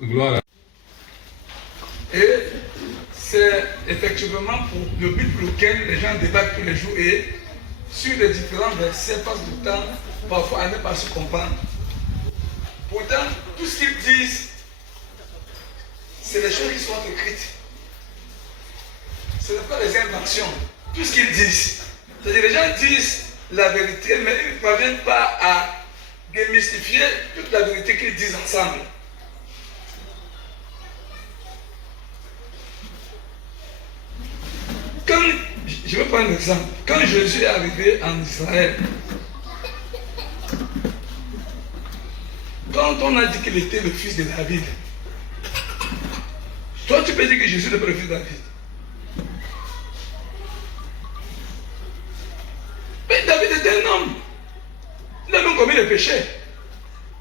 Gloire à Et c'est effectivement pour le but pour lequel les gens débattent tous les jours et sur les différents versets passent du temps parfois à ne pas se comprendre. Pourtant, tout ce qu'ils disent, c'est les choses qui sont écrites. Ce n'est pas les inventions. Tout ce qu'ils disent. C'est-à-dire les gens disent la vérité, mais ils ne parviennent pas à démystifier toute la vérité qu'ils disent ensemble. Quand, je vais prendre un exemple. Quand Jésus est arrivé en Israël, quand on a dit qu'il était le fils de David, toi tu peux dire que Jésus n'est pas le fils de David. Mais David était un homme. Il a même commis le péché.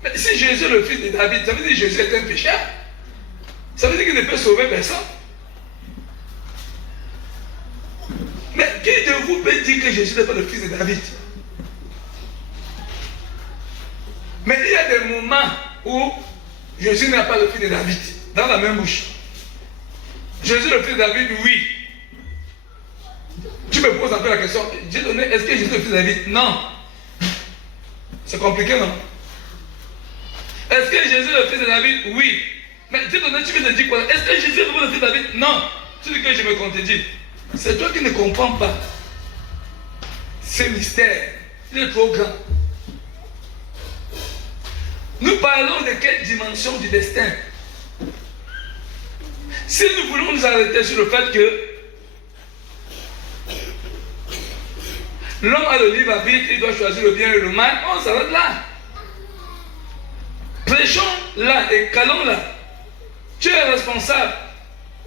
Mais si Jésus est le fils de David, ça veut dire que Jésus est un pécheur. Ça veut dire qu'il ne peut sauver personne. Mais qui de vous peut dire que Jésus n'est pas le fils de David? Mais il y a des moments où Jésus n'est pas le fils de David, dans la même bouche. Jésus le fils de David, oui. Tu me poses un peu la question, est-ce que Jésus est le fils de David? Non. C'est compliqué, non? Est-ce que Jésus est le fils de David? Oui. Mais Dieu donné, tu veux te dire quoi? Est-ce que Jésus est le fils de David? Non. Tu dis que je me contredis. C'est toi qui ne comprends pas ce mystère. Il est trop grand. Nous parlons de quelle dimension du destin? Si nous voulons nous arrêter sur le fait que l'homme a le libre arbitre, il doit choisir le bien et le mal, on s'arrête là. Prêchons là et calons là. Tu es responsable.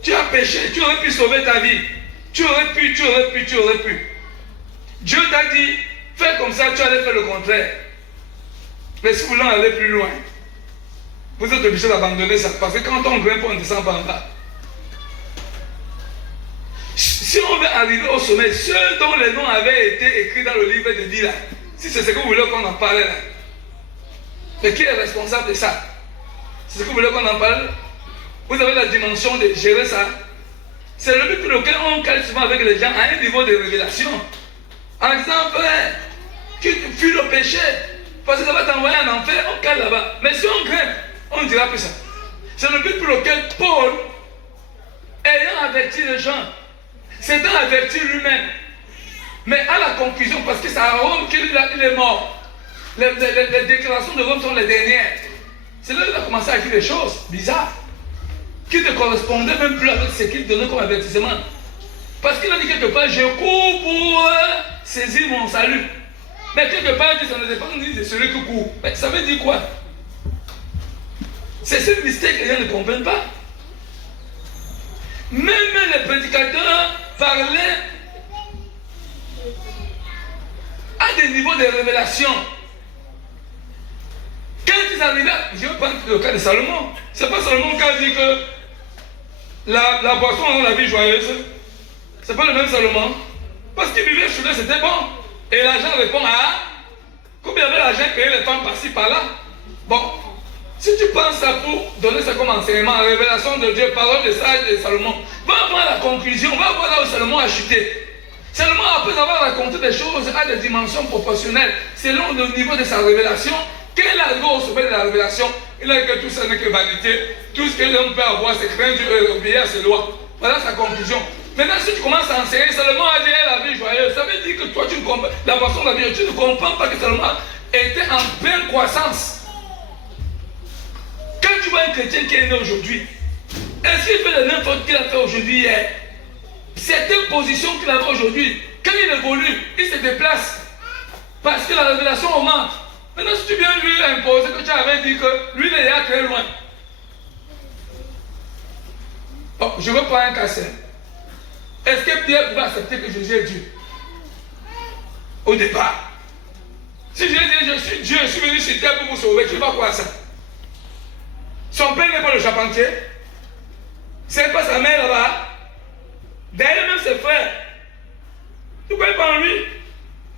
Tu as péché, tu aurais pu sauver ta vie. Tu aurais pu. Dieu t'a dit, fais comme ça, tu allais faire le contraire. Mais si vous voulez aller plus loin, vous êtes obligé d'abandonner ça. Parce que quand on grimpe, on ne descend pas en bas. Si on veut arriver au sommet, ceux dont les noms avaient été écrits dans le livre de vie là, si c'est ce que vous voulez qu'on en parle là, mais qui est responsable de ça? C'est ce que vous voulez qu'on en parle? Vous avez la dimension de gérer ça. C'est le but pour lequel on cale souvent avec les gens à un niveau de révélation. En disant, frère, tu fuis le péché, parce que ça va t'envoyer en enfer, on cale là-bas. Mais si on grimpe, on ne dira plus ça. C'est le but pour lequel Paul, ayant averti les gens, s'étant averti lui-même, mais à la conclusion, parce que c'est à Rome qu'il est mort. Les déclarations de Rome sont les dernières. C'est là qu'il a commencé à dire des choses bizarres, qui ne correspondaient même plus avec ce qu'il donnait comme avertissement. Parce qu'il a dit quelque part, je cours pour saisir mon salut. Mais quelque part, ça ne dépend ni de celui qui court. Mais ça veut dire quoi? C'est ce mystère que les gens ne comprennent pas. Même les prédicateurs parlaient à des niveaux de révélation. Quand ils arrivaient, je vais prendre le cas de Salomon. C'est pas Salomon qui a dit que la boisson rend la vie joyeuse. C'est pas le même Salomon. Parce qu'il vivait sous c'était bon. Et l'argent répond à combien avait l'argent payé les femmes par-ci par-là. Bon, si tu penses ça pour donner ça comme enseignement, révélation de Dieu, parole de sage de Salomon, va voir la conclusion, va voir là où Salomon a chuté. Salomon, après avoir raconté des choses à des dimensions proportionnelles, selon le niveau de sa révélation, quel arrive au sommet de la révélation, il a dit que tout ça n'est que vanité. Tout ce que l'homme peut avoir, c'est craindre Dieu et obéir à ses lois. Voilà sa conclusion. Maintenant, si tu commences à enseigner, Salomon a dit la vie joyeuse. Ça veut dire que toi, tu ne comprends la boisson de la vie, tu ne comprends pas que Salomon était en pleine croissance. Quand tu vois un chrétien qui est né aujourd'hui, est-ce qu'il fait la même faute qu'il a fait aujourd'hui hier? Certaines positions qu'il avait aujourd'hui, quand il évolue, il se déplace. Parce que la révélation augmente. Maintenant, si tu viens lui imposer que tu avais dit que lui, il est là très loin. Bon, je veux prendre un cas simple. Est-ce que Pierre pouvait accepter que Jésus est Dieu? Au départ. Si Jésus dit, je suis Dieu, je suis venu sur terre pour vous sauver, tu vas croire ça? Son père n'est pas le charpentier. C'est pas sa mère là-bas. D'ailleurs, même ses frères. Tu ne crois pas en lui?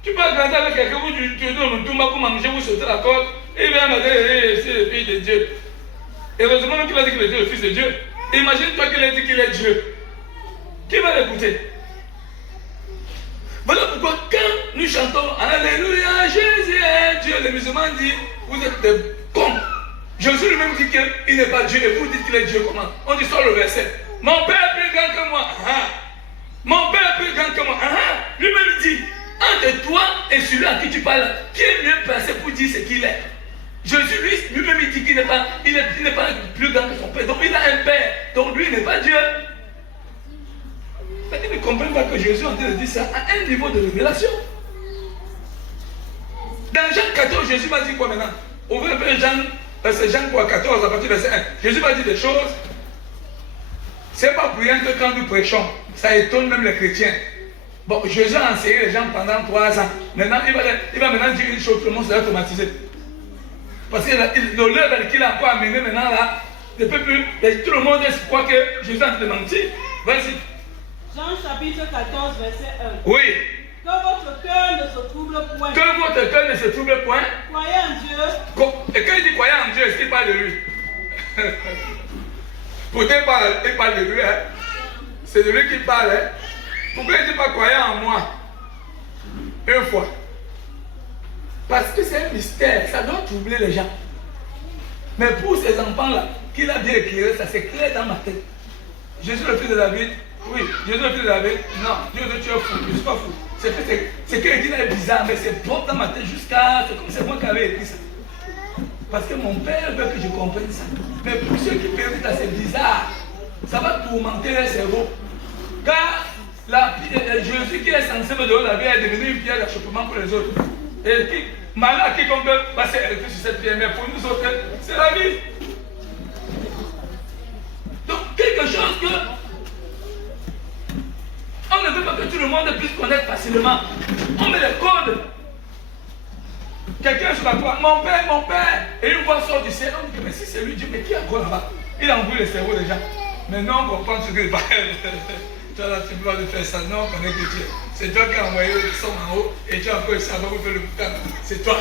Tu peux grandir avec quelqu'un, tu donnes un tour pour manger, vous sautez la corde, et bien, c'est le fils de Dieu. Heureusement qu'il a dit qu'il était le Fils de Dieu. Imagine-toi qu'il a dit qu'il est Dieu. Qui va l'écouter? Voilà pourquoi quand nous chantons Alléluia, Jésus est Dieu, les musulmans disent, vous êtes des cons. Jésus lui-même dit qu'il n'est pas Dieu et vous dites qu'il est Dieu. Comment? On dit sur le verset. Mon Père est plus grand que moi. Mon Père est plus grand que moi. Lui-même dit, entre toi et celui à qui tu parles, qui est mieux placé pour dire ce qu'il est? Jésus lui-même il dit qu'il n'est pas, il n'est pas plus grand que son Père. Donc il a un Père. Donc lui il n'est pas Dieu. Mais ils ne comprennent pas que Jésus est en train de dire ça à un niveau de révélation. Dans Jean 14, Jésus va dire quoi maintenant? Ouvrez un peu Jean 14 à partir du verset 1. Jésus va dire des choses. C'est pas pour rien que quand nous prêchons, ça étonne même les chrétiens. Bon, Jésus a enseigné les gens pendant 3 ans. Maintenant, il va maintenant dire une chose, tout le monde sera automatisé. Parce que l'heure qu'il a encore amené maintenant là, ne peut plus. Tout le monde croit que Jésus est en train de mentir. Vas-y. Jean chapitre 14, verset 1. Oui. Que votre cœur ne se trouble point. Que votre cœur ne se trouble point. Croyez en Dieu. Et quand il dit croyez en Dieu, est-ce qu'il parle de lui? Pourtant, il parle de lui. Hein? C'est de lui qui parle. Hein? Pourquoi il ne dit pas croyez en moi? Une fois. Parce que c'est un mystère. Ça doit troubler les gens. Mais pour ces enfants-là, qu'il a bien éclairé, ça s'éclaire dans ma tête. Jésus le fils de David. Oui, Jésus le fils de David. Non, Dieu tu es fou. Je ne suis pas fou. C'est qu'il dit là est bizarre, mais c'est propre dans ma tête jusqu'à. C'est comme c'est moi qui avais écrit ça. Parce que mon père veut que je comprenne ça. Mais pour ceux qui perdent là, c'est bizarre. Ça va tourmenter leur cerveau. Car Jésus qui est censé me donner la vie est devenu une pierre d'achoppement pour les autres. Et malheur à quiconque va s'arrêter sur cette pierre, mais pour nous autres, c'est la vie. Donc quelque chose que on ne veut pas que tout le monde puisse connaître facilement. On met les codes. Quelqu'un sur la croix, mon père, et une voix sort du ciel. On dit que mais si c'est lui, Dieu, mais qui est encore là-bas? Il a envoyé le cerveau des gens. Mais non, on comprend ce que toi là, tu ne peux pas faire ça. Non, on connaît que Dieu. C'est toi qui as envoyé le son en haut et tu as encore le savoir pour faire le boucan. C'est toi.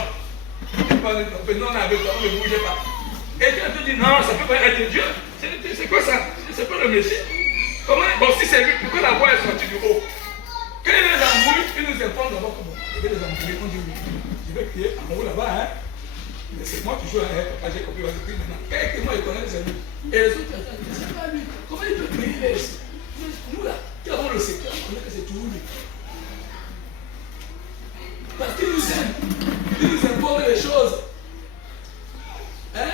Non, on avait toi, on ne bougeait pas. Et tu as dit non, ça ne peut pas être Dieu. C'est quoi ça? C'est pas le Messie. Comment? Bon, si c'est lui, pourquoi la voix est sortie du haut? Quand il les embrouille, il nous informe d'abord comment. Je vais les embrouiller, on dit oui. Je vais crier en haut là-bas, hein. Mais c'est moi toujours, hein, papa, j'ai compris, vas-y, maintenant. Quelqu'un il connaît, c'est lui. Et les autres, c'est pas lui. Comment il peut prier ici? Nous là, qui avons le secret, on connaît que c'est toujours lui. Parce qu'il nous aime. Il nous informe des choses. Hein?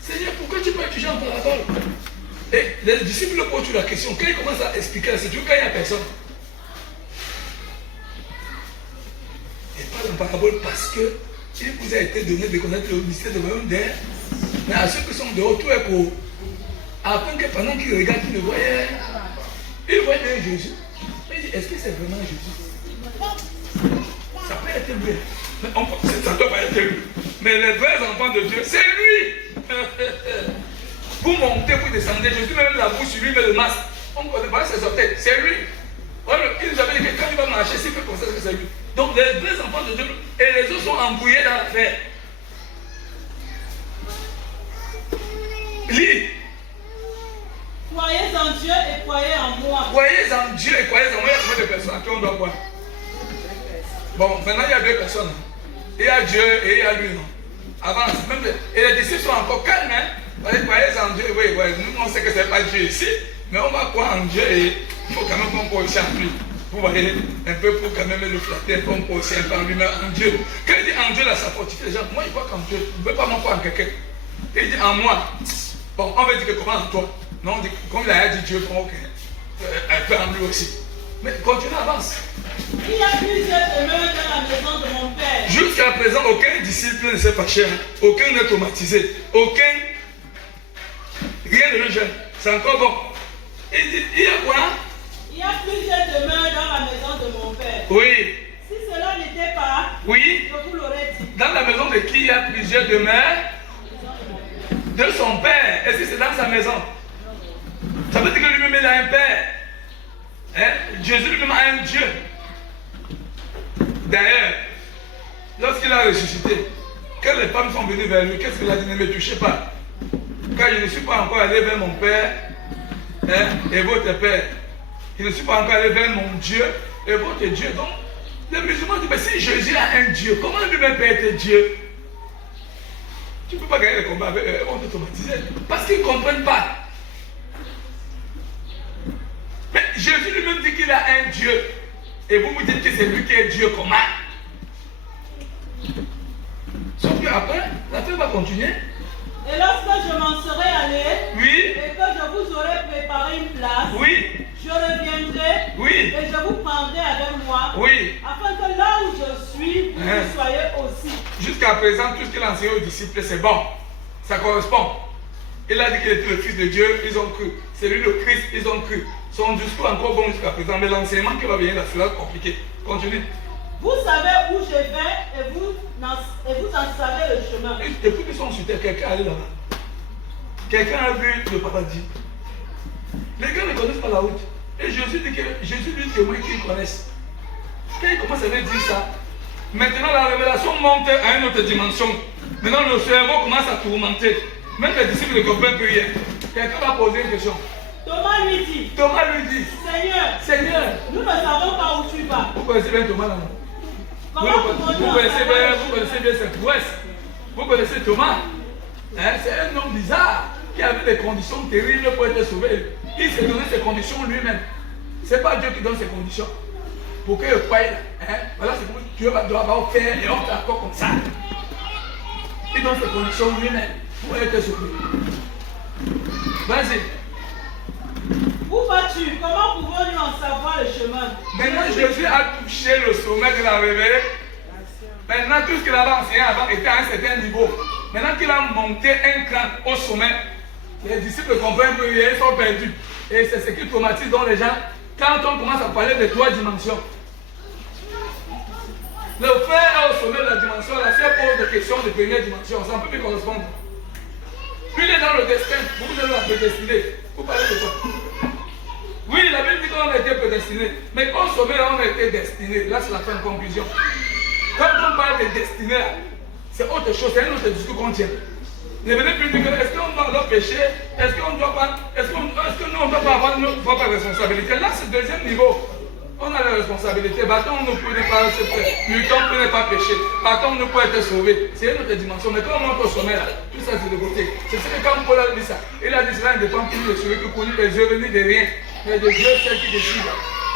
Seigneur, pourquoi tu peux étudier en parabole? Et les disciples posent la question. Quand ils commencent à expliquer, c'est toujours quand il n'y a personne. Et pas en parabole parce que il vous a été donné de connaître le mystère de royaume d'air. Mais à ceux qui sont dehors, tout est pour. Afin que pendant qu'ils regardent, ils le voyaient. Ils voyaient bien Jésus. Ils disent, est-ce que c'est vraiment Jésus? Ça peut être lui. Mais ça ne doit pas être lui. Mais les vrais enfants de Dieu, c'est lui. Vous montez, vous descendez. Jésus met même la bouche sur lui, met le masque. On ne connaît pas ses orteils. C'est lui. Il nous avait dit que quand il va marcher, s'il fait comme ça, c'est lui. Donc les vrais enfants de Dieu et les autres sont embrouillés dans l'affaire. Lis. Croyez en Dieu et croyez en moi. Croyez en Dieu et croyez en moi. Il y a combien de personnes à qui on doit croire? Bon, maintenant il y a 2 personnes. Il y a Dieu et il y a lui. Non? Avance. Même et les disciples sont encore calmes. Hein? Croyez en Dieu. Oui, nous on sait que ce n'est pas Dieu ici. Mais on va croire en Dieu et il faut quand même qu'on croit aussi en lui. Vous voyez, un peu pour quand même le flatter, qu'on croit aussi un peu en lui, mais en Dieu. Quand il dit en Dieu, là, ça fortifie les gens. Moi, je crois qu'en Dieu. Je ne veux pas m'en croire en quelqu'un. Il dit en moi. Bon, on va dire que comment en toi? Non, on dit, comme il a dit Dieu, bon, ok. Un peu en lui aussi. Mais continue, avance. Il y a plusieurs demeures dans la maison de mon Père. Jusqu'à présent, aucun disciple ne s'est fâché. Aucun n'est traumatisé. Aucun. Rien de le gêne. C'est encore bon. Il dit, il y a quoi? Il y a plusieurs demeures dans la maison de mon Père. Oui. Si cela n'était pas, oui. Je vous l'aurais dit. Dans la maison de qui il y a plusieurs demeures? De son Père. Et si c'est dans sa maison? Ça veut dire que lui-même il a un Père. Hein? Jésus lui-même a un Dieu. D'ailleurs, lorsqu'il a ressuscité, quand les femmes sont venues vers lui, qu'est-ce qu'il a dit? Ne me touchez pas. car je ne suis pas encore allé vers mon Père et votre Père. Je ne suis pas encore allé vers mon Dieu et votre Dieu. Donc, les musulmans disent, mais si Jésus a un Dieu, comment lui-même peut être Dieu? Tu ne peux pas gagner le combat avec eux, on te traumatise. Parce qu'ils ne comprennent pas. Mais Jésus lui-même dit qu'il a un Dieu. Et vous me dites que c'est lui qui est Dieu, comment? Sauf qu'après, la fête va continuer. Et lorsque je m'en serai allé, Oui. et que je vous aurai préparé une place, Oui. je reviendrai, Oui. et je vous prendrai avec moi, Oui. afin que là où je suis, vous y soyez aussi. Jusqu'à présent, tout ce qu'il a enseigné aux disciples, c'est bon. Ça correspond. Il a dit qu'il était le Fils de Dieu, ils ont cru. C'est lui le Christ, ils ont cru. Son discours est encore bon jusqu'à présent, mais l'enseignement qui va venir là, cela compliqué. Continue. Vous savez où je vais et vous en savez le chemin. Et depuis qu'ils sont sur terre, quelqu'un est allé là-bas. Quelqu'un a vu le paradis. Les gars ne connaissent pas la route. Et Jésus lui témoigne qu'ils connaissent. Quand il commence à lui dire ça, maintenant la révélation monte à une autre dimension. Maintenant le cerveau commence à tourmenter. Même les disciples ne comprennent plus rien. Quelqu'un va poser une question. Thomas lui dit, Seigneur, nous ne savons pas où tu vas. Vous connaissez bien Thomas là, non? Vous connaissez bien cette prouesse. Vous connaissez Thomas. C'est un homme bizarre qui avait des conditions terribles pour être sauvé. Il s'est donné ses conditions lui-même. Ce n'est pas Dieu qui donne ses conditions. Pour que le croyait, voilà, c'est pour Dieu doit avoir faire et on fait encore comme ça. Il donne ses conditions lui-même pour être sauvé. Vas-y. Où vas-tu? Comment pouvons-nous en savoir le chemin? Maintenant, Jésus a touché le sommet qu'il a révélé. Maintenant, tout ce qu'il avait enseigné avant était à un certain niveau. Maintenant qu'il a monté un cran au sommet, les disciples comprennent qu'ils sont perdus. Et c'est ce qui traumatise dans les gens quand on commence à parler de 3 dimensions. Le frère est au sommet de la dimension, la sœur pose des questions de première dimension, ça ne peut plus correspondre. Lui, il est dans le destin, vous êtes dans la prédestinée. Vous parlez de quoi? Oui, la Bible dit qu'on a été prédestiné, mais au sommet, on a été destiné. Là, c'est la fin de conclusion. Quand on parle de destiné, c'est autre chose, c'est un autre discours qu'on tient. Ne venez plus dire que est-ce qu'on doit leur pécher, est-ce qu'on doit pas, est-ce que nous on ne doit pas avoir notre propre responsabilité. Là, c'est le deuxième niveau. On a la responsabilité, battons-nous pour ne pas se faire, luttons pour ne pas pécher, battons-nous pour être sauvés. C'est une autre dimension, mais quand on monte au sommet là, tout ça c'est de côté. C'est ce que quand Paul a dit ça, il a dit cela ne dépend plus de celui qui connaît les yeux venus de rien, mais de Dieu seul qui décide.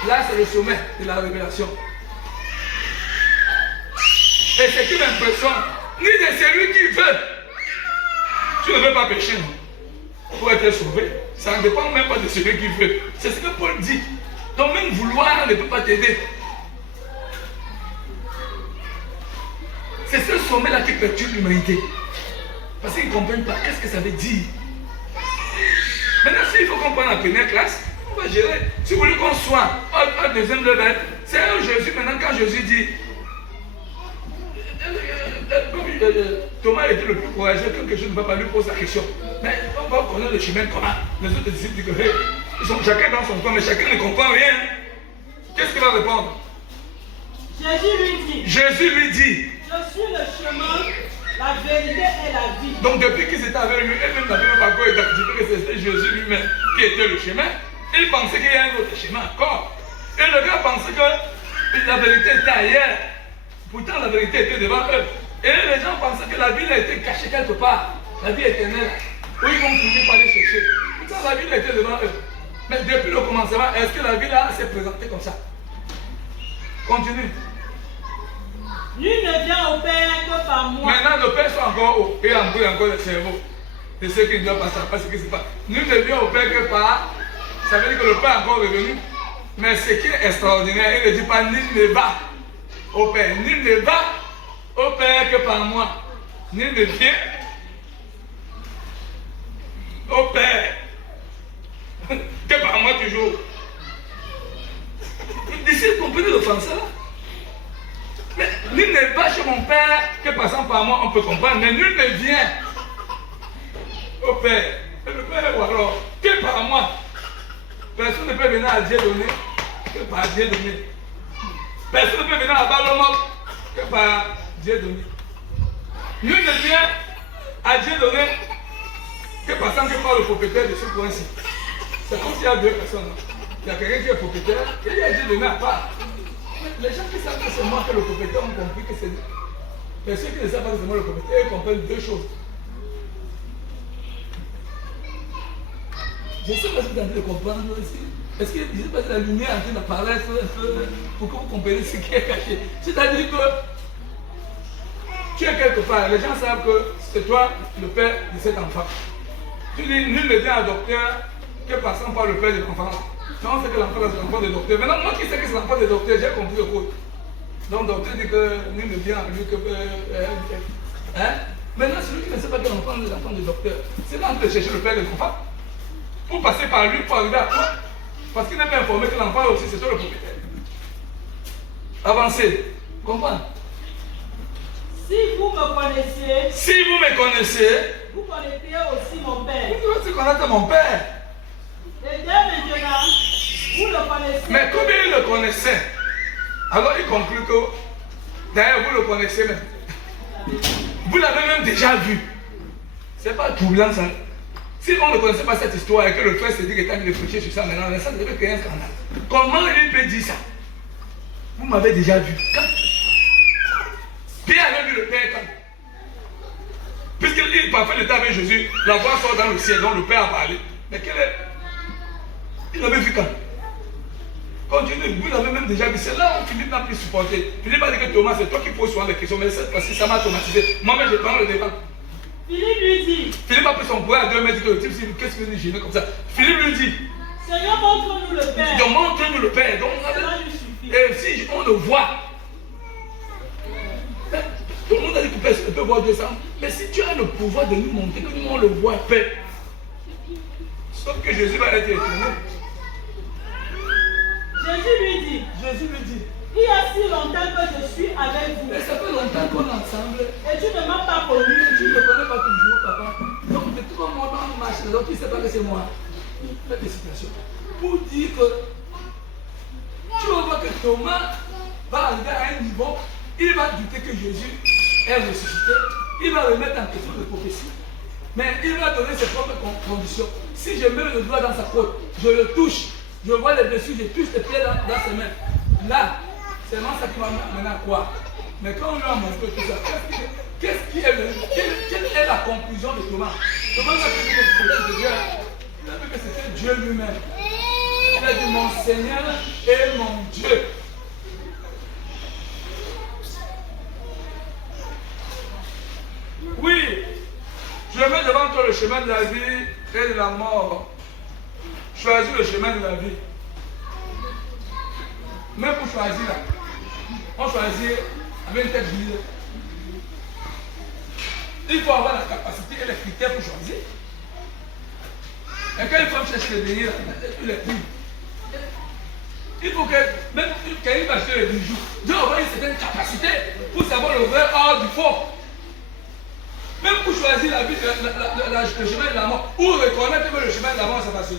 Là c'est le sommet de la révélation. Et c'est une impression, ni de celui qui veut. Tu ne veux pas pécher, non? Pour être sauvé, ça ne dépend même pas de celui qui veut. C'est ce que Paul dit. Donc même vouloir ne peut pas t'aider. C'est ce sommet-là qui perturbe l'humanité. Parce qu'ils ne comprennent pas qu'est-ce que ça veut dire. Maintenant, s'il faut qu'on prenne la première classe, on va gérer. Si vous voulez qu'on soit à deuxième level, c'est un Jésus. Maintenant, quand Jésus dit, Thomas était le plus courageux, quelque chose ne va pas lui poser la question. Mais on va connaître le chemin comment. Les autres disciples disent que hey, ils sont chacun dans son coin, mais chacun ne comprend rien. Qu'est-ce qu'il va répondre? Jésus lui dit, je suis le chemin, la vérité et la vie. Donc depuis qu'ils étaient avec lui, elle-même n'avait même pas encore identifié que c'était Jésus lui-même qui était le chemin. Il pensait qu'il y a un autre chemin encore. Et le gars pensait que la vérité était ailleurs. Pourtant la vérité était devant eux. Et les gens pensaient que la vie a été cachée quelque part. La vie éternelle. Où ils vont finir par les chercher. Pourtant la vie était devant eux. Mais depuis le commencement, est-ce que la vie là s'est présentée comme ça? Continue. Nul ne vient au Père que par moi. Maintenant le Père soit encore haut. Et encore le cerveau. De ceux qui ne doivent pas savoir ce qui se passe. Nul ne vient au Père que par. Ça veut dire que le Père est encore revenu. Mais ce qui est extraordinaire, il ne dit pas nul ne va au Père. Nul ne va au Père que par moi. Nul ne vient au Père que par moi toujours. D'ici, vous comprenez le français là? Mais nul ne va chez mon Père que passant par moi, on peut comprendre. Mais nul ne vient au Père. Et le Père, ou alors, que par moi. Personne ne peut venir à Dieu donner que par Dieu donné. Personne ne peut venir à Balomok que par Dieu donné. Nul ne vient à Dieu donné que par exemple, que par le propriétaire de ce coin-ci. C'est comme s'il y a deux personnes. Il y a quelqu'un qui est propriétaire et il y a Dieu donné à part. Les gens qui savent que c'est moi que le propriétaire ont compris que c'est. Mais ceux qui ne savent pas que c'est moi le propriétaire, ils comprennent deux choses. Je ne sais pas si vous avez de comprendre aussi. Est-ce que je ne sais pas si la lumière est en train d'apparaître pour que vous compreniez ce qui est caché. C'est-à-dire que tu es quelque part, les gens savent que c'est toi le père de cet enfant. Tu dis, nul ne vient à docteur que passant par le père de l'enfant. Mais on sait que l'enfant est l'enfant des docteurs. Maintenant, moi qui sais que c'est l'enfant des docteurs, j'ai compris le code. Donc, le docteur dit que nul ne vient à lui que. Maintenant, celui qui ne sait pas que l'enfant est l'enfant des docteurs, c'est là de chercher le père de l'enfant. Pour passer par lui, pour arriver à toi. Parce qu'il n'est pas informé que l'enfant aussi, c'est toi le propriétaire. Avancez. Comprends? Si vous me connaissez, Vous connaissez aussi mon Père. Vous devez aussi connaître mon père. Et dès maintenant, vous le connaissez. Mais comme il le connaissait, alors il conclut que, d'ailleurs, vous le connaissez même. Vous l'avez même déjà vu. C'est pas troublant ça. Si on ne connaissait pas cette histoire et que le frère s'est dit qu'il était en train de prêcher sur ça maintenant, ça devait créer un scandale. Comment il peut dire ça? Vous m'avez déjà vu. Quand Pierre avait vu le Père quand? Puisqu'il parfait l'état avec Jésus, la voix sort dans le ciel, dont le Père a parlé. Mais quel est? Il l'avait vu quand? Continue, vous l'avez même déjà vu. C'est là où Philippe n'a plus supporté. Philippe a dit que Thomas, c'est toi qui poses souvent des questions, mais cette fois-ci, ça m'a traumatisé. Moi-même, je prends le débat. Philippe lui dit. Philippe a pris son poing à 2 mètres, le type, qu'est-ce que vous gênez comme ça? Philippe lui dit. Seigneur, montre-nous le Père. Donc, montre-nous le Père. Donc, et si on le voit, tout le monde a dit que personne ne peut voir Dieu sans. Mais si tu as le pouvoir de nous montrer que nous on le voit, Père. Sauf que Jésus va être étonné. Jésus lui dit. Il y a si longtemps que je suis avec vous. Mais ça fait longtemps qu'on est ensemble. Et tu ne m'as pas connu. Tu ne me connais pas toujours, papa. Donc, de tout le monde, on marche. Donc, tu ne sais pas que c'est moi. Faites des citations. Pour dire que tu vas voir que Thomas va arriver à un niveau, il va douter que Jésus est ressuscité. Il va remettre en question les prophéties. Mais il va donner ses propres conditions. Si je mets le doigt dans sa côte, je le touche, je vois les dessus, je touche les pieds dans ses mains. Là, c'est vraiment ça qui va m'amener à croire. Mais quand on lui a montré tout ça, quelle est la conclusion de Thomas? Thomas n'a pas dit que c'était Dieu. Il a vu que c'était Dieu lui-même. Il a dit mon Seigneur et mon Dieu. Oui, je mets devant toi le chemin de la vie et de la mort. Choisis le chemin de la vie. Mais pour choisir là, on choisit avec une tête vide. Il faut avoir la capacité et les critères pour choisir. Et quand une femme cherche le délire, il est pris. Il faut que, même quand il va acheter les bijoux, Dieu aura une certaine capacité pour savoir le vrai or du faux. Même pour choisir la vie, le chemin de la mort, ou reconnaître que le chemin de la mort, c'est facile.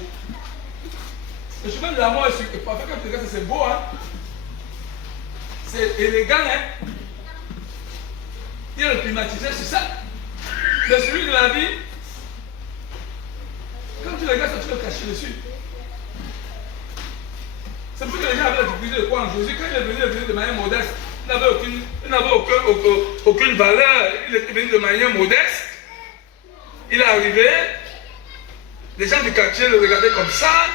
Le chemin de la mort est parfait, comme tu regardes, c'est beau, hein. C'est élégant, hein. Il y a le climatiseur, c'est ça. Mais celui de la vie, quand tu regardes ça, tu le caches dessus. C'est pour que les gens avaient la difficulté de croire en Jésus. Quand il est venu de manière modeste, il n'avait aucune valeur. Il était venu de manière modeste. Il est arrivé. Les gens du quartier le regardaient comme ça.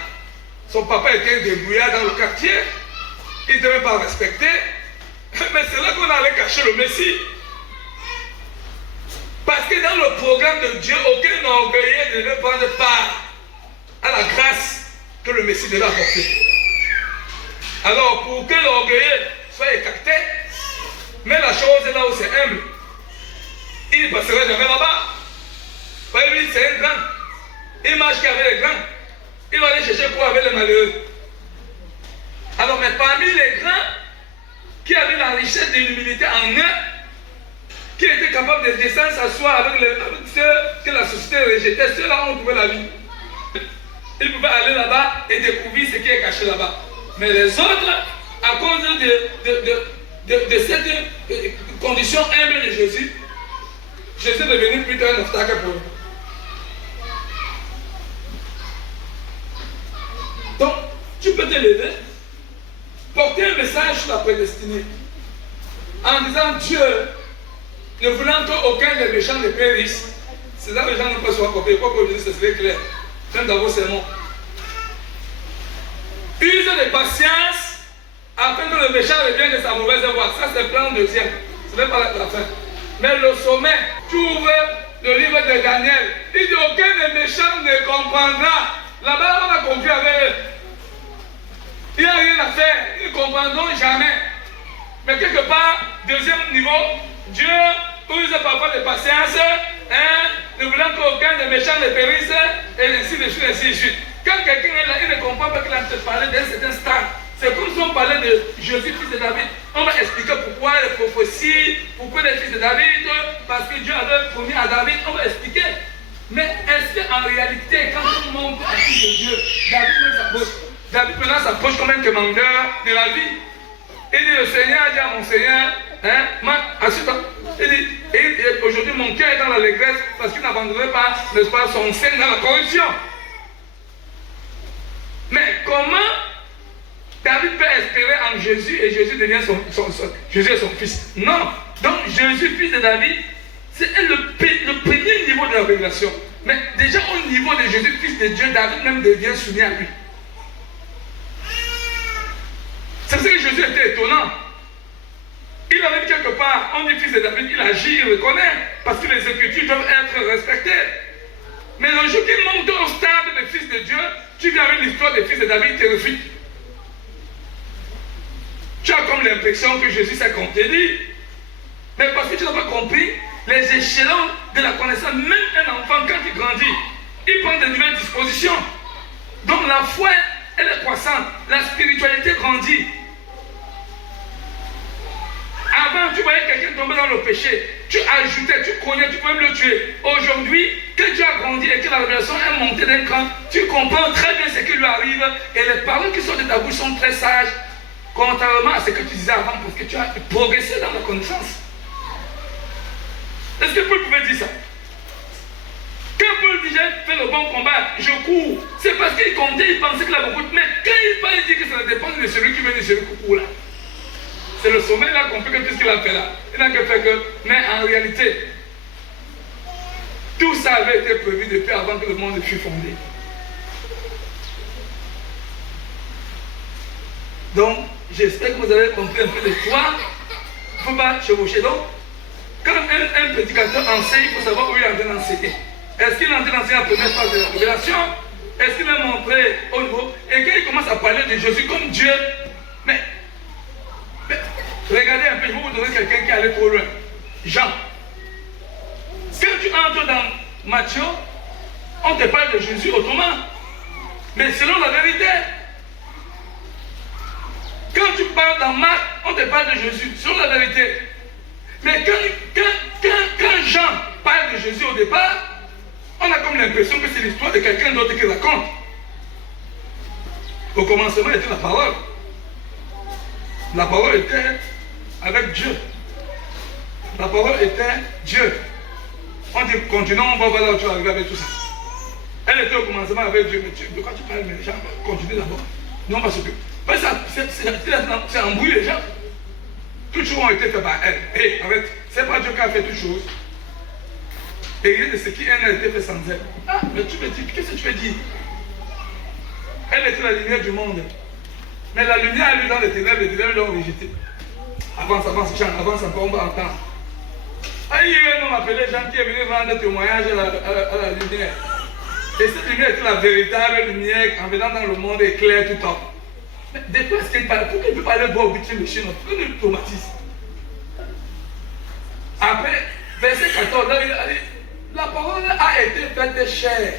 Son papa était un débrouillard dans le quartier. Il ne devait pas respecter. Mais c'est là qu'on allait cacher le Messie. Parce que dans le programme de Dieu, aucun orgueilleux ne devait prendre part à la grâce que le Messie devait apporter. Alors, pour que l'orgueilleux soit écarté, mais la chose est là où c'est humble. Il ne passera jamais là-bas. Lui, c'est un grand. Il marche qu'avec les grands. Il va aller chercher quoi avec les malheureux. Alors, mais parmi les grands qui avaient la richesse de l'humilité en eux, qui étaient capables de descendre s'asseoir avec ceux que la société rejetait, ceux-là ont trouvé la vie. Ils pouvaient aller là-bas et découvrir ce qui est caché là-bas. Mais les autres, à cause de cette condition humble de Jésus, Jésus est devenu plutôt un obstacle pour eux. Donc, tu peux te lever, porter un message sur la prédestinée, en disant Dieu, ne voulant qu'aucun des méchants ne périsse. C'est là que les gens ne peuvent pas se copier. Quoi que je dis, ce serait clair. Même dans vos sermons. Use de patience afin que le méchant revienne de sa mauvaise voie. Ça, c'est le plan deuxième. Ce n'est pas la fin. Mais le sommet, tu ouvres le livre de Daniel. Il dit aucun des méchants ne comprendra. Là-bas, on a compris avec eux. Il n'y a rien à faire. Ils ne comprendront jamais. Mais quelque part, deuxième niveau, Dieu use parfois de patience, ne voulant qu'aucun des méchants ne périsse, et ainsi de suite, ainsi de suite. Quand quelqu'un est là, il ne comprend pas qu'il a parlé d'un certain stade. C'est comme si on parlait de Jésus, fils de David. On va expliquer pourquoi les prophéties, pourquoi les fils de David, parce que Dieu avait promis à David, on va expliquer. Mais est-ce qu'en réalité, quand on monte à qui de Dieu, David maintenant s'approche comme un commandeur de la vie. Il dit, le Seigneur dit à mon Seigneur, il dit, et aujourd'hui mon cœur est dans l'allégresse parce qu'il n'abandonnerait pas, n'est-ce pas, son sein dans la corruption. Mais comment David peut espérer en Jésus et Jésus devient Jésus est son fils? Non. Donc Jésus, fils de David, c'est le premier niveau de la révélation. Mais déjà au niveau de Jésus, fils de Dieu, David même devient soumis à lui. C'est ce que Jésus était étonnant. Il arrive quelque part, on dit fils de David, il agit, il reconnaît, parce que les Écritures doivent être respectées. Mais le jour qu'il monte au stade de fils de Dieu, tu viens avec l'histoire des fils de David, il te refuse. Tu as comme l'impression que Jésus s'est contredit. Mais parce que tu n'as pas compris les échelons de la connaissance, même un enfant, quand il grandit, il prend de nouvelles dispositions. Donc la foi, elle est croissante, la spiritualité grandit. Avant, tu voyais quelqu'un tomber dans le péché, tu ajoutais, tu connais, tu peux même le tuer. Aujourd'hui, que tu as grandi et que la révélation est montée d'un cran, tu comprends très bien ce qui lui arrive et les paroles qui sortent de ta bouche sont très sages, contrairement à ce que tu disais avant, parce que tu as progressé dans la connaissance. Est-ce que Paul pouvait dire ça? Quand Paul dit j'ai fait le bon combat, je cours, c'est parce qu'il comptait, il pensait qu'il a beaucoup de... Mais quand il parle, il dit que ça ne dépend de celui qui vient de celui qui court là. C'est le sommet là qu'on fait que tout ce qu'il a fait là. Il n'a que fait que... Mais en réalité, tout ça avait été prévu depuis avant que le monde fût fondé. Donc, j'espère que vous avez compris un peu l'histoire. Il ne faut pas chevaucher. Donc, quand un prédicateur enseigne, il faut savoir où il est en train d'enseigner. Est-ce qu'il est en train d'enseigner la première phase de la révélation? Est-ce qu'il veut montrer au niveau? Et quand il commence à parler de Jésus comme Dieu, mais regardez un peu, je vais vous donner quelqu'un qui est allé trop loin. Jean. Quand tu entres dans Matthieu, on te parle de Jésus autrement. Mais selon la vérité. Quand tu parles dans Marc, on te parle de Jésus, selon la vérité. Mais quand Jean parle de Jésus au départ, on a comme l'impression que c'est l'histoire de quelqu'un d'autre qui raconte. Au commencement était la parole. La parole était avec Dieu. La parole était Dieu. On dit, continuons, on va voir là où tu vas arriver avec tout ça. Elle était au commencement avec Dieu. Mais de quoi tu parles, mais les gens, continue d'abord. Non, parce que c'est embrouillé les gens. Toutes choses ont été faites par elle. Et arrête, c'est pas Dieu qui a fait toutes choses. Et rien de ce qui a été fait sans elle. Ah, mais tu me dis, qu'est-ce que tu veux dire? Elle était la lumière du monde. Mais la lumière, elle est dans les ténèbres l'ont rejetée. Avance, Jean, avance encore, on va entendre. Ah, il y a un homme appelé Jean qui est venu rendre témoignage à la lumière. Et cette lumière était la véritable lumière en venant dans le monde éclair tout le temps. Mais depuis ce qu'il parle, pourquoi il peut parler droit au but de chez nous? Pourquoi il nous traumatise? Après, verset 14, là, il a dit, la parole a été faite chair.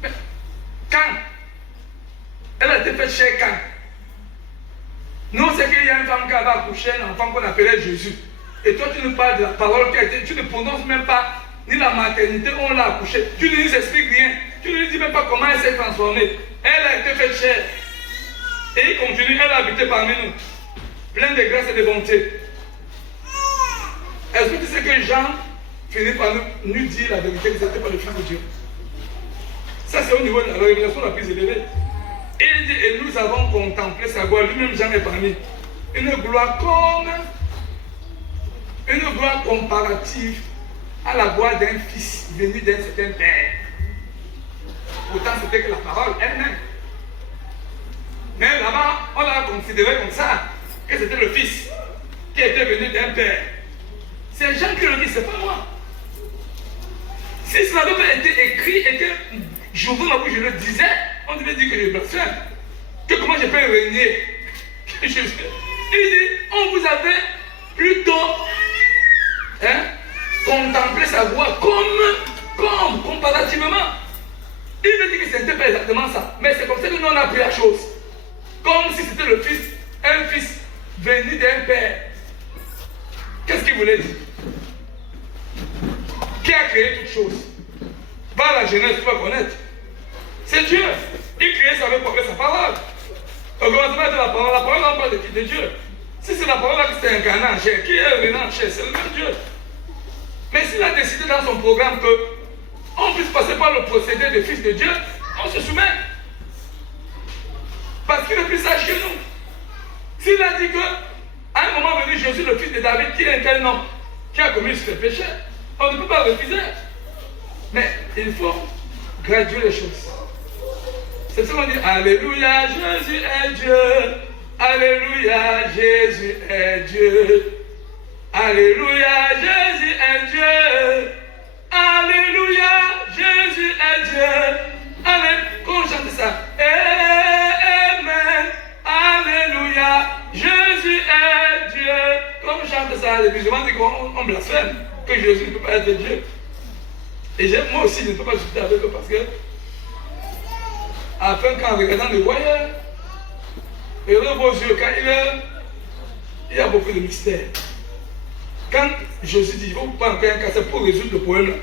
Mais quand? Elle a été faite chair quand? Nous, c'est qu'il y a une femme qui avait accouché un enfant qu'on appelait Jésus. Et toi, tu nous parles de la parole qui a été, tu ne prononces même pas ni la maternité, on l'a accouchée. Tu ne nous expliques rien. Tu ne nous dis même pas comment elle s'est transformée. Elle a été faite chair. Et il continue, elle a habité parmi nous. Pleine de grâce et de bonté. Est-ce que tu sais que Jean finit par nous dire la vérité que ce n'était pas le Fils de Dieu? Ça, c'est au niveau de la révélation la plus élevée. Et il dit, et nous avons contemplé sa gloire, lui-même Jean est parmi. Une gloire comparative à la gloire d'un fils venu d'un certain père. Pourtant, c'était que la parole elle-même. Mais là-bas, on l'a considéré comme ça, que c'était le fils qui était venu d'un père. C'est Jean qui le dit, c'est pas moi. Si cela n'avait pas été écrit et que j'ouvrais ma bouche, je le disais, on devait dire que je blasphème. Que comment je peux régner? Il dit, on vous avait plutôt contemplé sa gloire comme comparativement. Il me dit que ce n'était pas exactement ça. Mais c'est comme ça que nous on a pris la chose. Comme si c'était le fils, un fils venu d'un père. Qu'est-ce qu'il voulait dire? Qui a créé toutes choses? Va à la Genèse, tu vas connaître. C'est Dieu. Il créait ça avec sa parole. Au commencement de la parole on parle de qui? De Dieu. Si c'est la parole qui s'est incarnée en chair, qui est venu en chair? C'est le même Dieu. Mais s'il a décidé dans son programme qu'on puisse passer par le procédé de fils de Dieu, on se soumet. Parce qu'il est plus sage que nous. S'il a dit qu'à un moment venu, Jésus, le fils de David, qui est un tel nom, qui a commis ce péché, on ne peut pas refuser. Mais il faut graduer les choses. C'est ce qu'on dit, Alléluia, Jésus est Dieu. Alléluia, Jésus est Dieu. Alléluia, Jésus est Dieu. Alléluia, Jésus est Dieu. Amen. Qu'on chante ça. Amen. Alléluia, Jésus est Dieu. Comme chante ça, les musulmans disent qu'on blasphème, que Jésus ne peut pas être Dieu. Et moi aussi, je ne peux pas discuter avec eux parce que, afin qu'en regardant le voyeur, et heureux vos yeux, quand il y a beaucoup de mystères. Quand Jésus dit, il faut prendre un cassette pour résoudre le problème,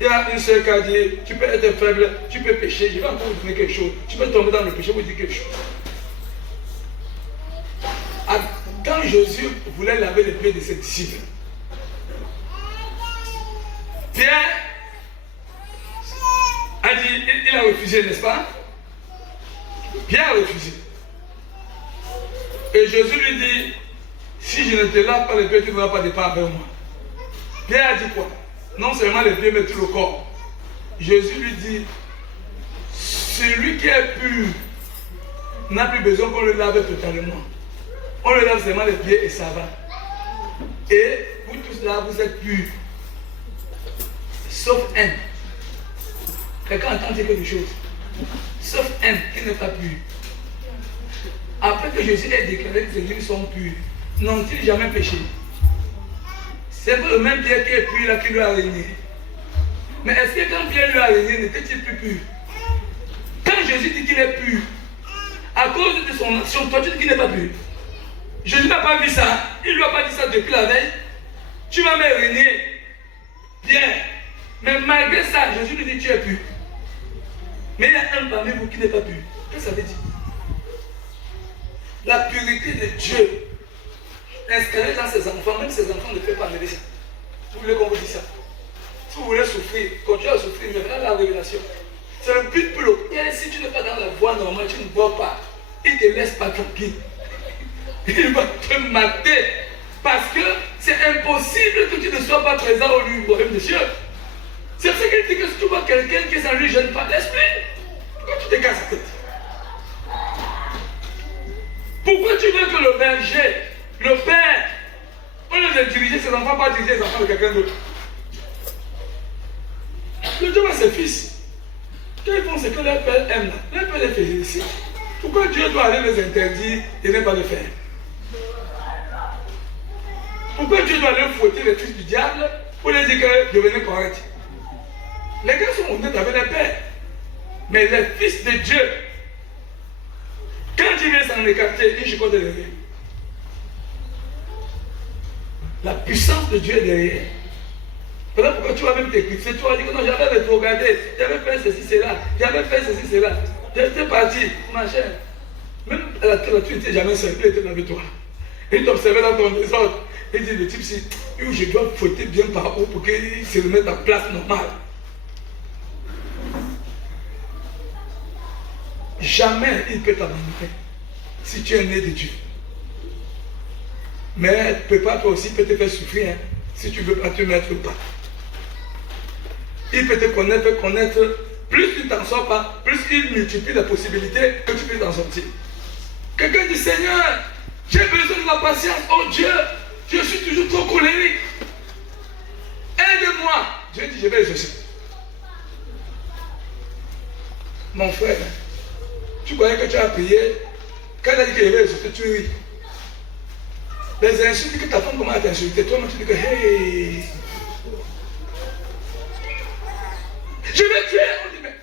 il y a une seule qui a dit, tu peux être faible, tu peux pécher, je vais encore vous donner quelque chose. Tu peux tomber dans le péché, vous dire quelque chose. Quand Jésus voulait laver les pieds de ses disciples, Pierre a dit, il a refusé, n'est-ce pas? Pierre a refusé. Et Jésus lui dit, si je ne te lave pas les pieds, tu n'auras pas de part avec moi. Pierre a dit quoi? Non seulement les pieds, mais tout le corps. Jésus lui dit, celui qui est pur n'a plus besoin qu'on le lave totalement. On le lave seulement les pieds et ça va. Et vous tous là, vous êtes purs. Sauf un. Quelqu'un entend dire quelque chose. Sauf un qui n'est pas pur. Après que Jésus ait déclaré que ces gens sont purs, n'ont-ils jamais péché? C'est le même Pierre qui est pur là qui lui a régné. Mais est-ce que quand Pierre lui a régné, n'était-il plus pur? Quand Jésus dit qu'il est pur, à cause de son action, toi tu dis qu'il n'est pas pur. Jésus n'a pas vu ça. Il ne lui a pas dit ça depuis la veille. Tu vas me régner, Pierre. Mais malgré ça, Jésus lui dit tu es pur. Mais il y a un parmi vous qui n'est pas pur. Qu'est-ce que ça veut dire? La pureté de Dieu inscrivez dans ses enfants, même ses enfants ne peuvent pas mener ça. Vous voulez qu'on vous dise ça? Si vous voulez souffrir, continuez à souffrir, mais voilà la révélation. C'est un but pour lequel, si tu n'es pas dans la voie normale, tu ne bois pas. Il ne te laisse pas tranquille. Il va te mater. Parce que c'est impossible que tu ne sois pas présent au royaume des cieux. C'est ce qu'il dit que si tu vois quelqu'un qui ne lui gêne pas l'esprit, pourquoi tu te casses la tête? Pourquoi tu veux que le berger, le père, au lieu de diriger ses enfants, pas diriger les enfants de quelqu'un d'autre? Le Dieu a ses fils. Qu'ils font ce que leur père aime. Leur père les félicite. Pourquoi Dieu doit aller les interdire et ne pas le faire? Pourquoi Dieu doit aller fouetter les fils du diable pour les dire que devenez corrects? Les gars sont honnêtes avec les pères. Mais les fils de Dieu, quand il vient s'en écarter, il chicote derrière. La puissance de Dieu est derrière. Voilà pourquoi tu vas même t'éclipser. Tu vas dire que non, j'avais rétrogradé, j'avais fait ceci, cela, j'avais fait ceci, cela. J'étais parti, ma chère. Même à la terre, tu n'étais jamais seul, il était avec toi. Et il t'observait dans ton désordre. Il dit, le type, si je dois fouetter bien par haut pour qu'il se remette en place normale. Jamais il peut t'abandonner si tu es né de Dieu. Mais prépare-toi aussi, il peut te faire souffrir hein, si tu ne veux pas te mettre pas. Il peut te connaître. Plus tu t'en sors pas, plus il multiplie la possibilité que tu peux t'en sortir. Quelqu'un dit Seigneur, j'ai besoin de la patience. Oh Dieu, je suis toujours trop colérique. Aide-moi. Dieu dit je vais exaucer. Mon frère, tu croyais que tu as prié. Quand il a dit qu'il va exaucer, tu ris. Les insultes que ta femme commence à t'insulter, toi tu dis que hey, je vais tuer. On dit mais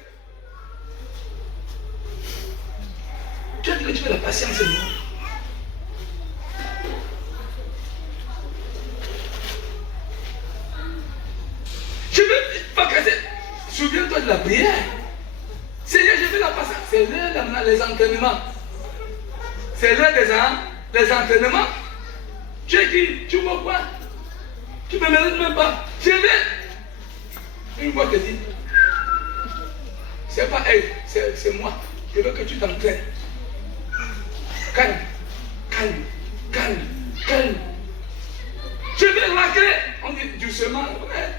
tu as dit que tu veux la patience et moi. Je veux pas casser. Souviens-toi de la prière. Seigneur, je veux la patience. C'est l'heure les entraînements. C'est l'heure des entraînements. Tu es qui? Tu vois quoi? Tu ne me mérites même pas. Je vais. Une fois que dit, c'est pas elle, c'est moi. Je veux que tu t'entraînes. Calme, calme, calme, calme. Je vais racler. On dit doucement. Ouais.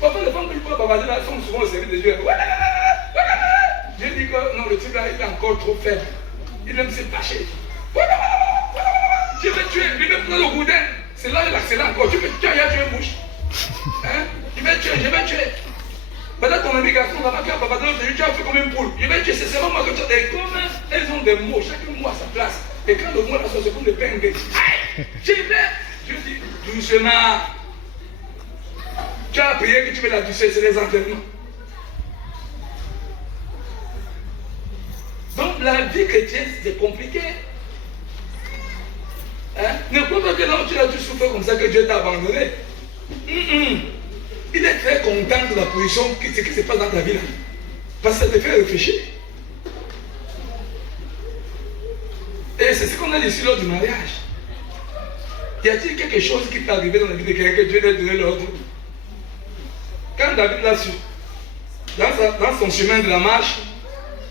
Parfois, les femmes qui peuvent bavarder là sont souvent au service de Dieu. Dieu dit que non, le type là, il est encore trop faible. Il aime se fâcher. Je vais tuer, il va prendre le boudin. C'est là il accélère encore. Tu as tué une bouche. Hein? Je vais tuer. Peut-être ton ami garçon, là-bas, qui a babadé l'autre, tu as fait comme une poule. Je vais tuer, c'est seulement moi que tu as. Et comme elles ont des mots, chacun mot à sa place. Et quand le mot là, c'est comme des pains de. Je dis, doucement. Tu as prié que tu veux la douceur, c'est les entraînements. Donc la vie chrétienne, c'est compliqué. Hein? Ne crois pas que non, tu l'as tout souffert comme ça que Dieu t'a abandonné. Il est très content de la position, ce qui se passe dans ta vie là. Parce que ça te fait réfléchir. Et c'est ce qu'on a dit ici lors du mariage. Y a-t-il quelque chose qui t'est arrivé dans la vie de quelqu'un que Dieu t'a donné l'ordre? Quand David l'a su, dans son chemin de la marche,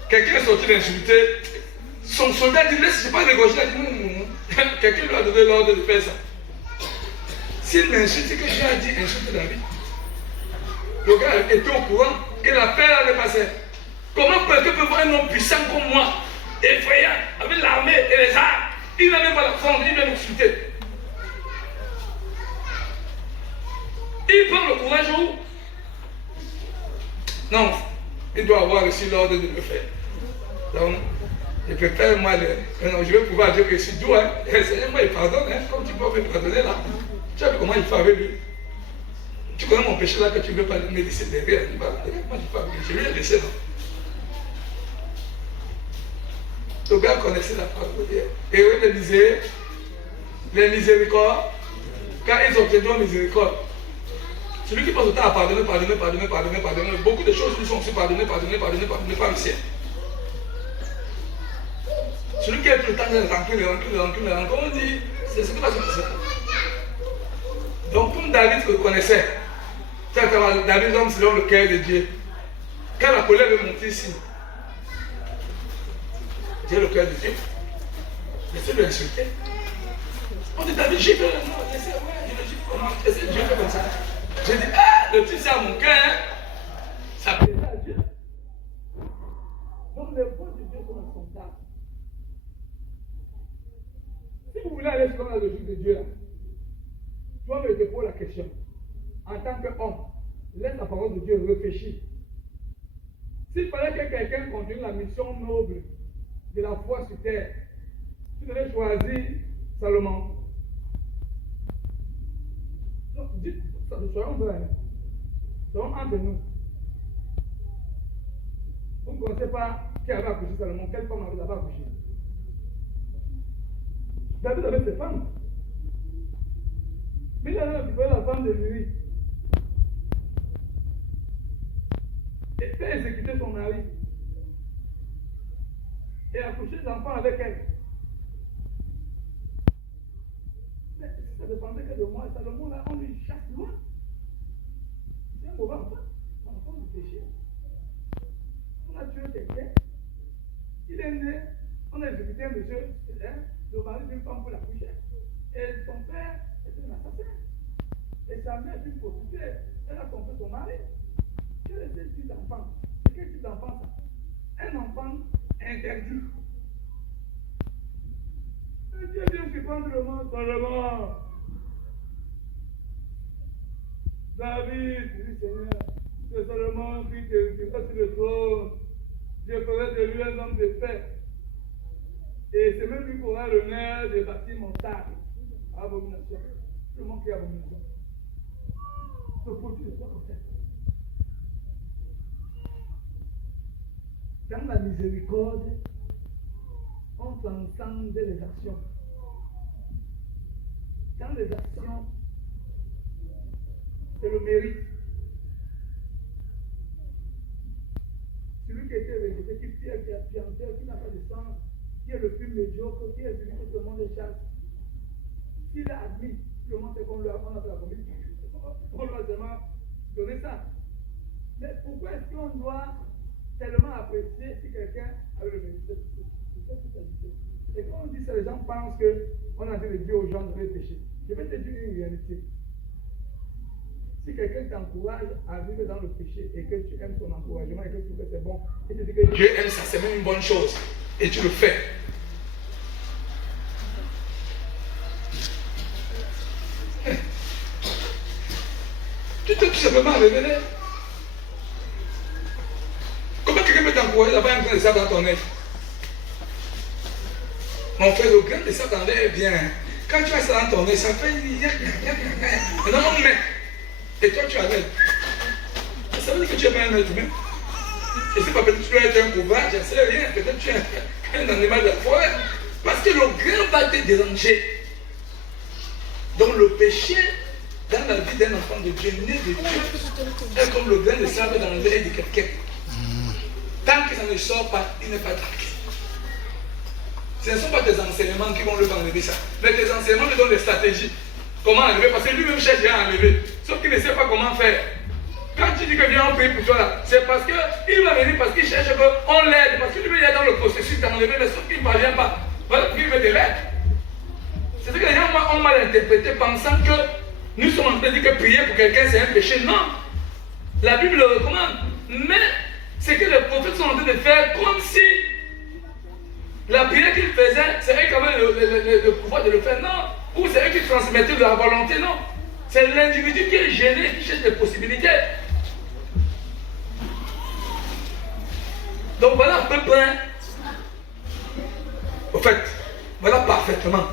quelqu'un est sorti l'insulter. Son soldat dit, laisse, je ne sais pas négocier. Il a dit, non. Quelqu'un lui a donné l'ordre de faire ça. S'il m'insulte, c'est que Dieu a dit, insulte David. Le gars était au courant que l'affaire allait passer. Comment quelqu'un peut voir un homme puissant comme moi, effrayant, avec l'armée et les armes, il n'a même pas la prendre, il va m'insulter. Il prend le courage où? Non, il doit avoir aussi l'ordre de le faire. Donc, je préfère moi, non, je vais pouvoir dire que je suis doux. Hein. Seigneur, moi, il pardonne. Hein. Comme tu peux me pardonner là. Tu sais comment il fait avec lui. Tu connais mon péché là que tu ne veux pas me laisser derrière. Moi, je ne je vais le laisser là. Le gars connaissait la parole de Dieu. Et eux, les miséricordes, quand ils obtiendront miséricorde, celui qui passe le temps à pardonner, beaucoup de choses lui sont aussi pardonnées par le ciel. Celui qui est tout le temps rancune, on dit, c'est ce qui va se passer. Donc, comme David le connaissait, David homme selon le cœur de Dieu. Quand la colère veut monter ici, Dieu le cœur de Dieu. Laissez-le insulter. On dit David, j'ai fait le nom, laissez Dieu fait comme ça. J'ai dit, ah, le petit c'est à mon cœur, hein. Ça plaît à Dieu. Donc les voix de Dieu sont incontables. Si vous voulez aller selon la logique de Dieu, toi me dépose la question. En tant qu'homme, laisse la parole de Dieu réfléchir. S'il fallait que quelqu'un continue la mission noble de la foi sur terre, tu devais choisir Salomon. Donc, dites, soyons vrais. Soyons entre nous. Vous ne connaissez pas qui avait accouché Salomon, quelle femme avait accouché. David avait ses femmes. Mais il avait récupéré la femme de lui. Et fait exécuter son mari. Et accoucher des enfants avec elle. Mais ça dépendait que de moi. Salomon, là, on lui chasse loin. C'est un mauvais enfant. L'enfant du péché. On a tué quelqu'un. Il est né, on a exécuté un monsieur, le mari d'une femme pour la coucher. Et son père était un assassin. Et sa mère est une prostituée. Elle a trompé son mari. Quel est ce type d'enfant? Quel type d'enfant ça? Un enfant interdit. Et Dieu vient surprendre le monde seulement. David dit Seigneur, c'est seulement qui te sur le trône. Je ferai de lui un homme de paix. Et c'est même lui qui aura l'honneur de bâtir mon table. Abomination. Le monde qui est abomination. Ce produit de quoi comme ça? Dans la miséricorde, on transcende les actions. Dans les actions, c'est le mérite. Celui qui était végété, qui est pianteur, qui n'a pas de sang, qui est le plus médiocre, qui est celui que tout le monde chasse. S'il a admis, le monde c'est qu'on lui a fait la communauté. On lui a seulement donné ça. Mais pourquoi est-ce qu'on doit tellement apprécier si quelqu'un a le mérite? C'est ça qui s'agit. Et quand on dit ça, les gens pensent qu'on a envie de dire aux gens de pécher. Je vais te dire une réalité. Si quelqu'un t'encourage à vivre dans le péché et que tu aimes son encouragement et que tu trouves que c'est bon, et tu dis que Dieu aime ça, c'est même une bonne chose, et tu le fais. Tu t'es tout simplement révélé. Comment quelqu'un peut t'encourager d'avoir un grain de sable dans ton nez? Mon frère, le grain de sable dans l'air est bien. Quand tu as ça dans ton nez, ça fait. Non, mais. Et toi, tu as l'aide. Ça veut dire que tu es pas un être humain. Et c'est pas peut-être que tu dois être un couvert, je ne sais rien. Peut-être que tu es un animal de la forêt. Parce que le grain va te déranger. Donc le péché, dans la vie d'un enfant de Dieu, né de Dieu, est comme le grain de sable dans l'œil de quelqu'un. Tant que ça ne sort pas, il n'est pas tranquille. Ce ne sont pas tes enseignements qui vont lui enlever ça. Mais tes enseignements lui donnent des stratégies. Comment enlever? Parce que lui-même cherche à enlever. Sauf qu'il ne sait pas comment faire. Quand tu dis que viens on prie pour toi là, c'est parce qu'il va venir parce qu'il cherche qu'on l'aide. Parce que lui il est dans le processus d'enlever, mais sauf qu'il ne parvient pas. Voilà pourquoi il veut de l'aide. C'est ce que les gens ont mal interprété, pensant que nous sommes en train de dire que prier pour quelqu'un c'est un péché. Non. La Bible le recommande. Mais c'est que les prophètes sont en train de faire comme si la prière qu'ils faisaient, c'est eux qui avaient le pouvoir de le faire. Non. Ou c'est eux qui transmettaient de la volonté, non. C'est l'individu qui est gêné, qui cherche des possibilités. Donc voilà à peu près, au fait, voilà parfaitement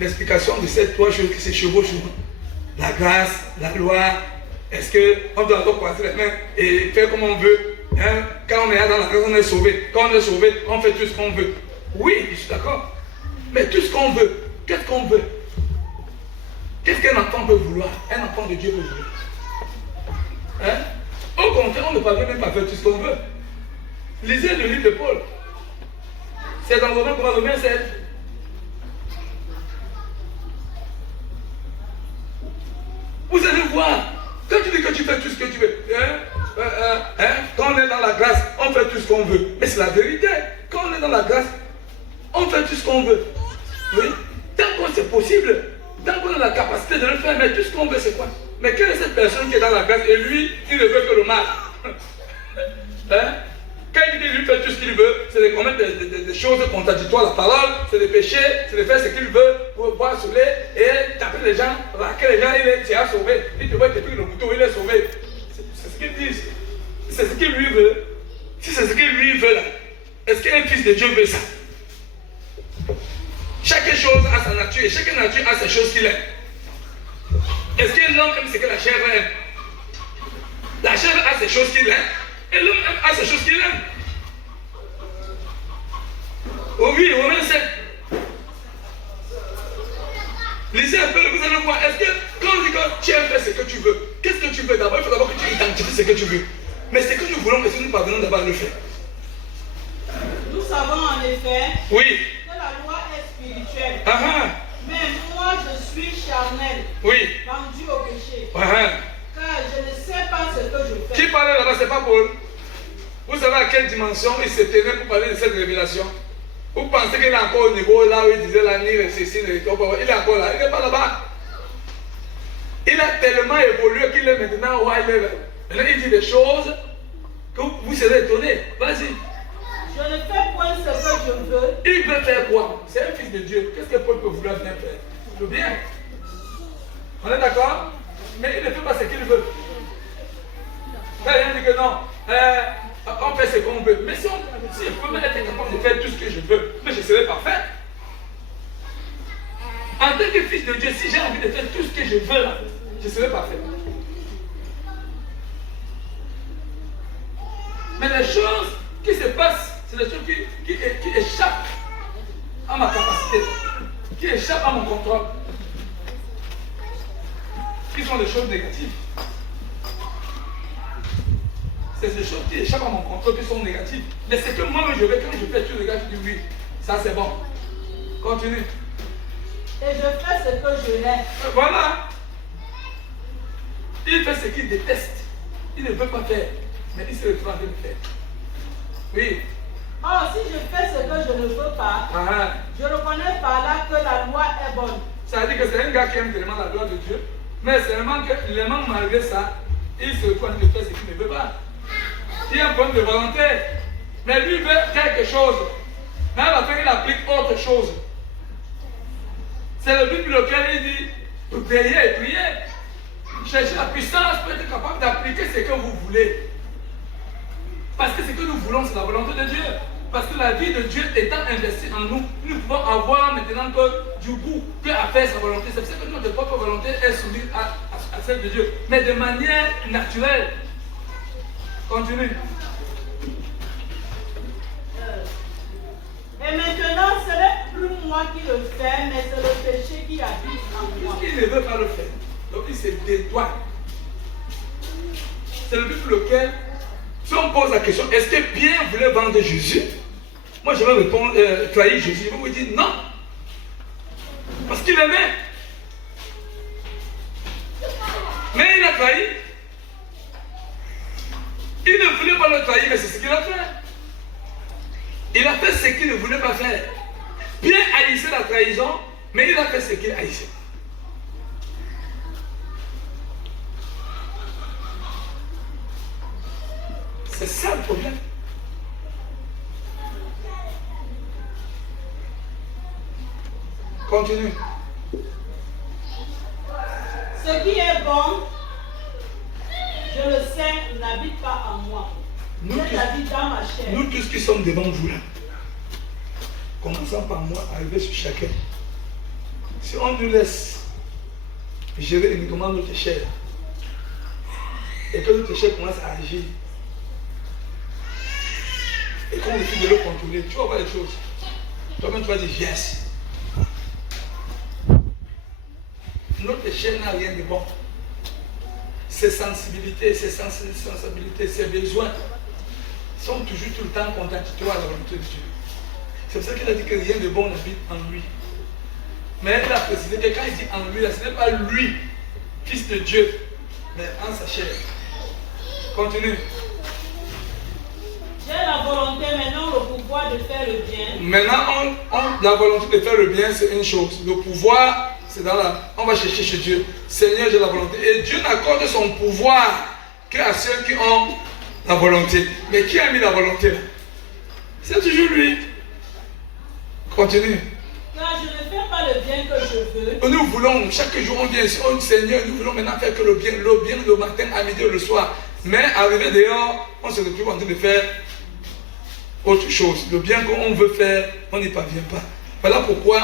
l'explication de ces trois choses qui se chevauchent. La grâce, la loi, est-ce qu'on doit avoir croiser les mains et faire comme on veut, hein? Quand on est dans la grâce, on est sauvé. Quand on est sauvé, on fait tout ce qu'on veut. Oui, je suis d'accord. Mais tout ce qu'on veut, qu'est-ce qu'on veut? Qu'est-ce qu'un enfant peut vouloir? Un enfant de Dieu peut vouloir. Hein? Au contraire, on ne parvient même pas à faire tout ce qu'on veut. Lisez le livre de Paul. C'est dans Romains 7. Vous allez voir. Quand tu dis que tu fais tout ce que tu veux, quand on est dans la grâce, on fait tout ce qu'on veut. Mais c'est la vérité. Quand on est dans la grâce, on fait tout ce qu'on veut. Oui. Tant que c'est possible, tant qu'on a la capacité de le faire, mais tout ce qu'on veut, c'est quoi? Mais quelle est cette personne qui est dans la grâce et lui, il ne veut que le mal? Hein? Quand il dit lui fait tout ce qu'il veut, c'est de commettre des choses contradictoires à la parole, c'est de pécher, c'est de faire ce qu'il veut pour pouvoir sauver et taper les gens, raquer les gens, il est sauvé. Il te voit te piquer le couteau, il est sauvé. C'est ce qu'ils disent. C'est ce qu'il lui veut. Si c'est ce qu'il lui veut là, est-ce qu'un fils de Dieu veut ça? Chaque chose a sa nature et chaque nature a ses choses qu'il aime. Est-ce qu'un homme aime ce que la chair aime? La chair a ses choses qu'il aime et l'homme a ses choses qu'il aime. Oh oui, Romains 7. Lisez un peu, vous allez voir. Est-ce que quand on dit que tu aimes faire ce que tu veux, qu'est-ce que tu veux d'abord? Il faut d'abord que tu identifies ce que tu veux. Mais ce que nous voulons, que nous parvenons d'abord à le faire. Nous savons en effet oui. que la loi est spirituelle. Mais moi je suis charnel, oui. vendu au péché. Car je ne sais pas ce que je fais. Qui parle là-bas, c'est pas Paul. Vous savez à quelle dimension il se tenait pour parler de cette révélation? Vous pensez qu'il est encore au niveau là où il disait la nuit, ceci, il est encore là, il n'est pas là-bas. Il a tellement évolué qu'il est maintenant où il est. Maintenant il dit des choses que vous serez étonnés. Vas-y. Je ne fais point ce que je veux. Il veut faire quoi? C'est un fils de Dieu. Qu'est-ce que Paul peut vouloir bien faire? Le bien. On est d'accord? Mais il ne fait pas ce qu'il veut. Il rien dit que non. On fait ce qu'on veut. Mais si je peux être capable de faire tout ce que je veux, mais je serai parfait. En tant que fils de Dieu, si j'ai envie de faire tout ce que je veux, là, je serai parfait. Mais les choses qui se passent, c'est des choses qui échappent à ma capacité, qui échappent à mon contrôle, qui sont des choses négatives. C'est des choses qui échappent à mon contrôle, qui sont négatives. Mais c'est que moi, je vais, quand je fais tout négatif, je dis oui, ça c'est bon. Continue. Et je fais ce que je hais. Voilà. Il fait ce qu'il déteste. Il ne veut pas faire, mais il se retrouve en train de faire. Oui. Or, si je fais ce que je ne veux pas, je reconnais par là que la loi est bonne. Ça veut dire que c'est un gars qui aime tellement la loi de Dieu, mais seulement que malgré ça, il se retrouve en train de faire ce qu'il ne veut pas. Il y a un problème de volonté. Mais lui veut quelque chose. Mais à la fin, il applique autre chose. C'est le but pour lequel il dit veiller et prier. Chercher la puissance pour être capable d'appliquer ce que vous voulez. Parce que ce que nous voulons, c'est la volonté de Dieu. Parce que la vie de Dieu étant investie en nous, nous pouvons avoir maintenant que du goût à faire sa volonté. C'est pour ça que notre propre volonté est soumise à celle de Dieu. Mais de manière naturelle. Continue. Et maintenant, ce n'est plus moi qui le fais, mais c'est le péché qui habite en moi. Il ne veut pas le faire. Donc il se dédouane. C'est le but pour lequel, si on pose la question, est-ce que Pierre voulait vendre Jésus? Moi je vais répondre, trahir Jésus. Vous me dites non. Parce qu'il aimait. Mais il a trahi. Il ne voulait pas le trahir, mais c'est ce qu'il a fait. Il a fait ce qu'il ne voulait pas faire. Pierre haïssait la trahison, mais il a fait ce qu'il haïssait. C'est ça le problème. Continue. Ce qui est bon, je le sais, n'habite pas en moi. C'est-à-dire dans ma chair. Nous tous qui sommes devant vous là, commençons par moi, arriver sur chacun. Si on nous laisse gérer uniquement notre chair, et que notre chair commence à agir, et qu'on décide de le contrôler, tu vas voir les choses. Toi-même tu vas dire yes. Notre chair n'a rien de bon. Ses sensibilités, ses sensibilités, ses besoins sont toujours tout le temps contradictoires à la volonté de Dieu. C'est pour ça qu'il a dit que rien de bon n'habite en lui. Mais il a précisé que quand il dit en lui, là, ce n'est pas lui, fils de Dieu, mais en sa chair. Continue. J'ai la volonté, maintenant le pouvoir de faire le bien. Maintenant, la volonté de faire le bien, c'est une chose. Le pouvoir, c'est dans la... On va chercher chez Dieu. Seigneur, j'ai la volonté. Et Dieu n'accorde son pouvoir qu'à ceux qui ont la volonté. Mais qui a mis la volonté là? C'est toujours lui. Continue. Car je ne fais pas le bien que je veux. Nous voulons, chaque jour on vient ici, on dit Seigneur, nous voulons maintenant faire que le bien le matin, à midi, le soir. Mais arrivé dehors, on se retrouve en train de faire autre chose. Le bien qu'on veut faire, on n'y parvient pas. Voilà pourquoi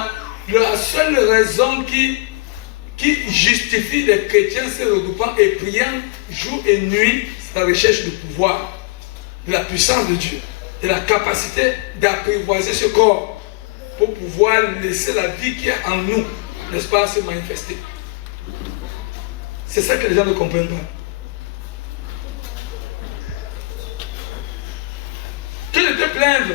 la seule raison qui justifie les chrétiens se regroupant et priant jour et nuit, c'est la recherche du pouvoir, de la puissance de Dieu, de la capacité d'apprivoiser ce corps pour pouvoir laisser la vie qui est en nous, n'est-ce pas, se manifester. C'est ça que les gens ne comprennent pas. Que ne te plaindre.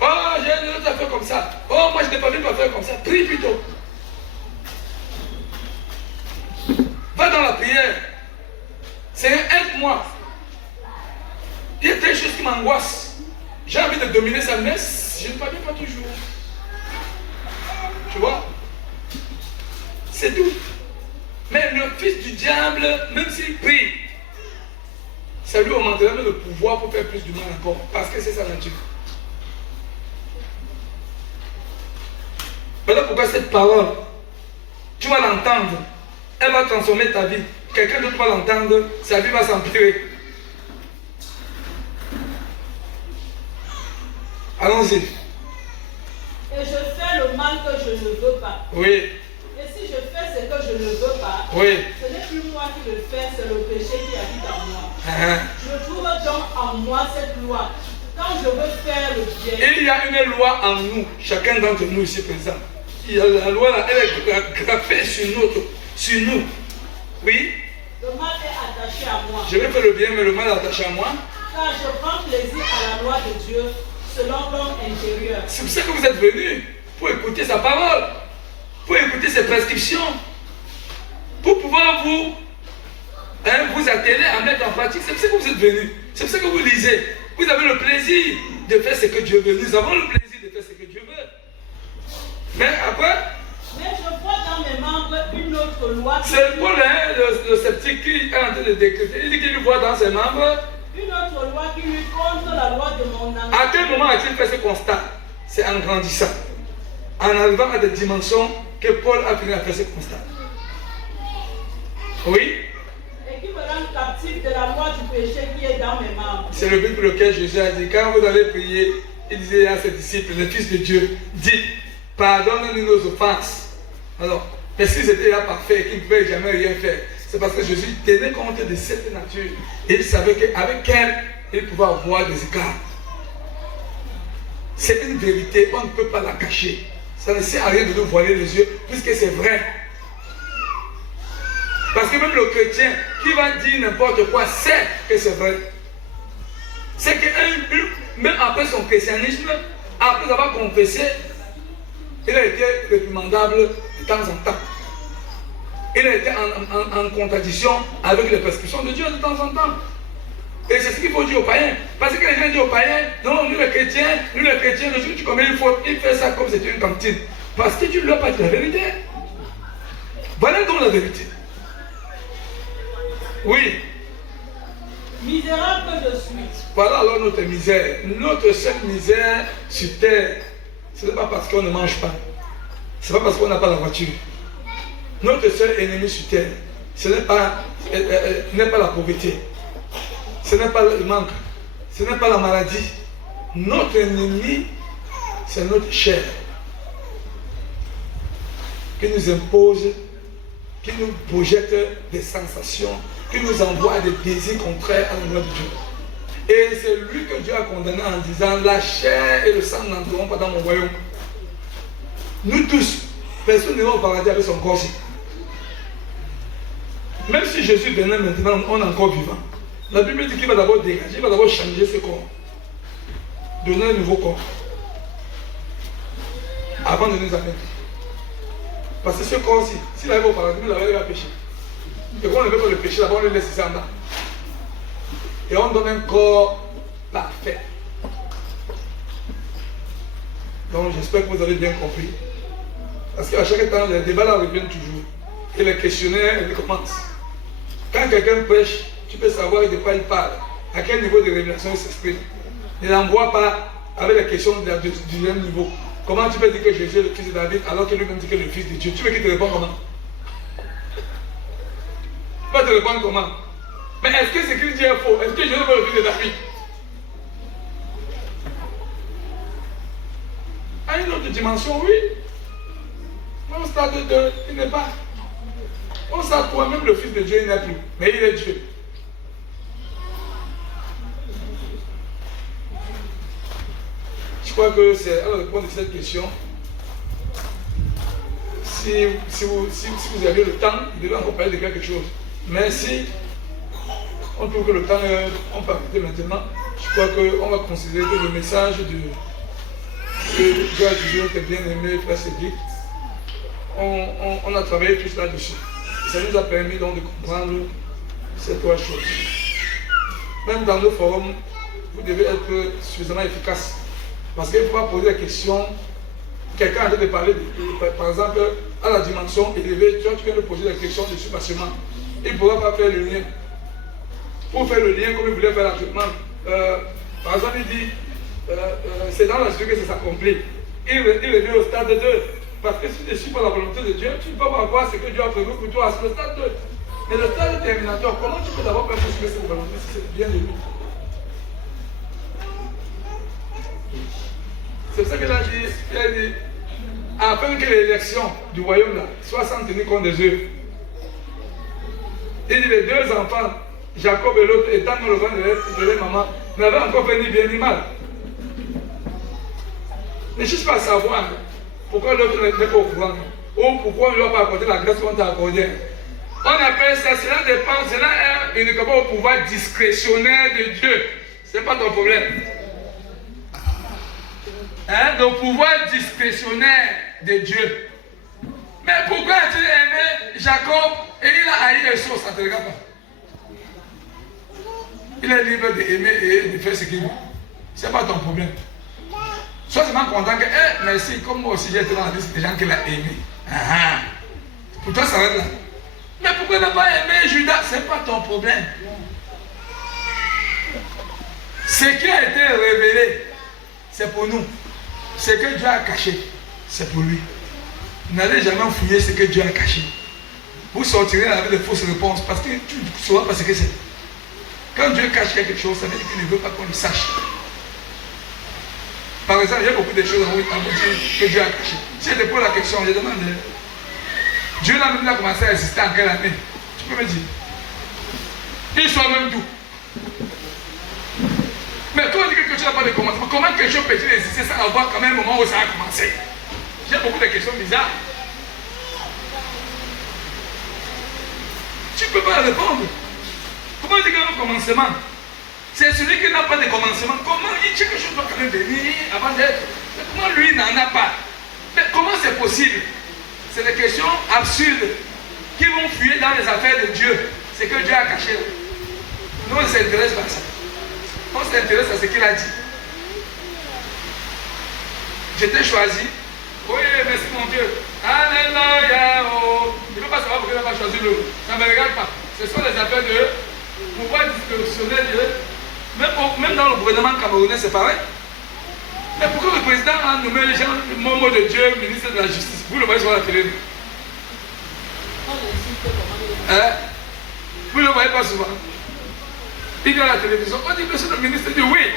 Oh, j'ai une autre fait comme ça. Oh, moi je n'ai pas vu pas faire comme ça. Prie plutôt. Va dans la prière. Seigneur, aide-moi. Il y a des choses qui m'angoissent. J'ai envie de dominer sa messe, je ne parviens pas toujours. Tu vois? C'est tout. Mais le fils du diable, même s'il prie, ça lui augmentera le pouvoir pour faire plus du mal encore. Parce que c'est sa nature. Voilà pourquoi cette parole, tu vas l'entendre. Elle va transformer ta vie. Quelqu'un d'autre va l'entendre, sa vie va s'empirer. Allons-y. Et je fais le mal que je ne veux pas. Oui. Et si je fais ce que je ne veux pas, Oui. ce n'est plus moi qui le fais, c'est le péché qui habite en moi. Uh-huh. Je trouve donc en moi cette loi. Quand je veux faire le bien. Il y a une loi en nous, chacun d'entre nous ici présent. Il y a la loi là, elle est graffée sur nous. Oui. Le mal est attaché à moi. Je vais faire le bien, mais le mal est attaché à moi. Car je prends plaisir à la loi de Dieu selon l'homme intérieur. C'est pour ça que vous êtes venus, pour écouter sa parole, pour écouter ses prescriptions, pour pouvoir vous atteler à mettre en pratique. C'est pour ça que vous êtes venus. C'est pour ça que vous lisez. Vous avez le plaisir de faire ce que Dieu veut. Nous avons le plaisir de faire ce que Dieu veut. Mais après, mais je vois dans mes membres une autre loi. C'est Paul, le sceptique, qui est en train de décréter. Il dit qu'il voit dans ses membres une autre loi qui lui contre la loi de mon âme. À quel moment a-t-il fait ce constat? C'est en grandissant, en arrivant à des dimensions que Paul a fini à faire ce constat. Oui? Et qui me rend captif de la loi du péché qui est dans mes membres. C'est le but pour lequel Jésus a dit, quand vous allez prier, il disait à ses disciples, les fils de Dieu, dites, pardonne-nous nos offenses. Alors, mais s'ils étaient là parfaits et qu'ils ne pouvaient jamais rien faire, c'est parce que Jésus tenait compte de cette nature. Et il savait qu'avec elle, il pouvait avoir des écarts. C'est une vérité, on ne peut pas la cacher. Ça ne sert à rien de nous voiler les yeux, puisque c'est vrai. Parce que même le chrétien qui va dire n'importe quoi sait que c'est vrai. C'est que même après son christianisme, après avoir confessé, il a été réprimandable de temps en temps. Il a été en contradiction avec les prescriptions de Dieu de temps en temps. Et c'est ce qu'il faut dire aux païens. Parce que les gens disent aux païens, non, nous les chrétiens, le jour où tu commets une faute, il fait ça comme si c'était une cantine. Parce que tu ne leur as pas dit la vérité. Voilà donc la vérité. Oui. Misérable que je suis. Voilà alors notre misère. Notre seule misère sur terre, ce n'est pas parce qu'on ne mange pas. Ce n'est pas parce qu'on n'a pas la voiture. Notre seul ennemi sur terre, ce n'est pas la pauvreté. Ce n'est pas le manque. Ce n'est pas la maladie. Notre ennemi, c'est notre chair. Qui nous impose, qui nous projette des sensations, qui nous envoie des désirs contraires à l'endroit de Dieu. Et c'est lui que Dieu a condamné en disant, la chair et le sang n'entreront pas dans mon royaume. Nous tous, personne n'ira au paradis avec son corps. Même si Jésus venait maintenant, on est encore vivant. La Bible dit qu'il va d'abord dégager, il va d'abord changer ce corps. Donner un nouveau corps. Avant de nous amener. Parce que ce corps-ci, s'il arrive au paradis, il va pécher. Et quand on ne veut pas le pécher, d'abord on le laisse ici en bas. Et on donne un corps parfait. Donc j'espère que vous avez bien compris. Parce qu'à chaque temps, les débats là reviennent toujours. Et les questionnaires, ils commencent. Quand quelqu'un prêche, tu peux savoir de quoi il parle, à quel niveau de révélation il s'exprime. Il n'envoie pas avec les questions du deuxième niveau. Comment tu peux dire que Jésus est le fils de David alors que lui-même dit que est le fils de Dieu? Tu veux qu'il te réponde comment? Il va te répondre comment? Mais est-ce que ce qu'il dit est faux? Est-ce que Jésus est le fils de David? À une autre dimension, oui. Mais au stade 2, il n'est pas. Au stade 3, même le fils de Dieu, il n'est plus. Mais il est Dieu. Je crois que c'est à répondre à cette question. Si vous avez le temps, vous devez encore parler de quelque chose. Mais si on trouve que le temps, on peut arrêter maintenant, je crois qu'on va considérer que le message que Dieu a dit notre bien-aimé Frère Cédric, on a travaillé tout cela dessus. Et ça nous a permis donc de comprendre ces trois choses. Même dans nos forums, vous devez être suffisamment efficace. Parce qu'il ne faut pas poser la question. Quelqu'un a de parler, par exemple, à la dimension élevée, tu viens de poser la question dessus facilement. Il ne pourra pas faire le lien. Pour faire le lien comme il voulait faire actuellement, par exemple, il dit, c'est dans la suite que ça s'accomplit. Il revient au stade 2. Parce que si tu ne suis pas la volonté de Dieu, tu ne peux pas voir ce que Dieu a prévu pour toi. C'est le stade 2. Mais le stade terminateur, comment tu peux d'abord faire ce que c'est la volonté si c'est bien de lui? C'est pour ça que là, il a dit, afin que l'élection du royaume là, soit sans tenir compte des œuvres. Il dit, les deux enfants, Jacob et l'autre, étant dans le ventre de leur maman, n'avaient encore fait ni bien ni mal. Ne cherche pas à savoir pourquoi l'autre n'est pas au courant, ou pourquoi on ne lui a pas accordé la grâce qu'on t'a accordée. On appelle ça, cela dépend, cela est uniquement au pouvoir discrétionnaire de Dieu. Ce n'est pas ton problème. Hein, le pouvoir discrétionnaire de Dieu. Mais pourquoi as-tu aimé Jacob et il a haï les choses? Ça ne te regarde pas. Il est libre d'aimer et de faire ce qu'il veut. Ce n'est pas ton problème. Sois seulement content que, merci, comme moi aussi j'ai été dans la liste des gens qui l'ont aimé. Pour toi, ça reste là. Mais pourquoi n'a pas aimé Judas? Ce n'est pas ton problème. Ce qui a été révélé, c'est pour nous. Ce que Dieu a caché, c'est pour lui. N'allez jamais fouiller ce que Dieu a caché. Vous sortirez avec de fausses réponses parce que tu ne sauras pas ce que c'est. Quand Dieu cache quelque chose, ça veut dire qu'il ne veut pas qu'on le sache. Par exemple, il y a beaucoup de choses en vous que Dieu a cachées. Si je te pose la question, je demande, Dieu n'a même pas commencé à exister en quelle année? Tu peux me dire? Il soit même tout. Mais toi, on dit que quelque chose n'a pas de commencement. Comment quelque chose peut-il exister sans avoir quand même un moment où ça a commencé? J'ai beaucoup de questions bizarres. Tu ne peux pas répondre. Comment dire qu'il y a un commencement? C'est celui qui n'a pas de commencement. Comment quelque chose doit quand même venir avant d'être? Mais comment lui n'en a pas? Mais comment c'est possible? C'est des questions absurdes qui vont fuir dans les affaires de Dieu. C'est que Dieu a caché. Nous, on ne s'intéresse pas à ça. On s'intéresse à ce qu'il a dit. Je t'ai choisi. Oui, merci mon Dieu. Alléluia. Oh. Il ne faut pas savoir pourquoi il n'a pas choisi l'autre. Ça ne me regarde pas. Ce sont les affaires de pouvoir discrétionnaire de. Même dans le gouvernement camerounais, c'est pareil. Mais pourquoi le président a nommé les gens, le mot de Dieu, ministre de la Justice? Vous le voyez sur la télé. Vous ne le voyez pas souvent. Il vient à la télévision, on dit que c'est le ministre dit oui.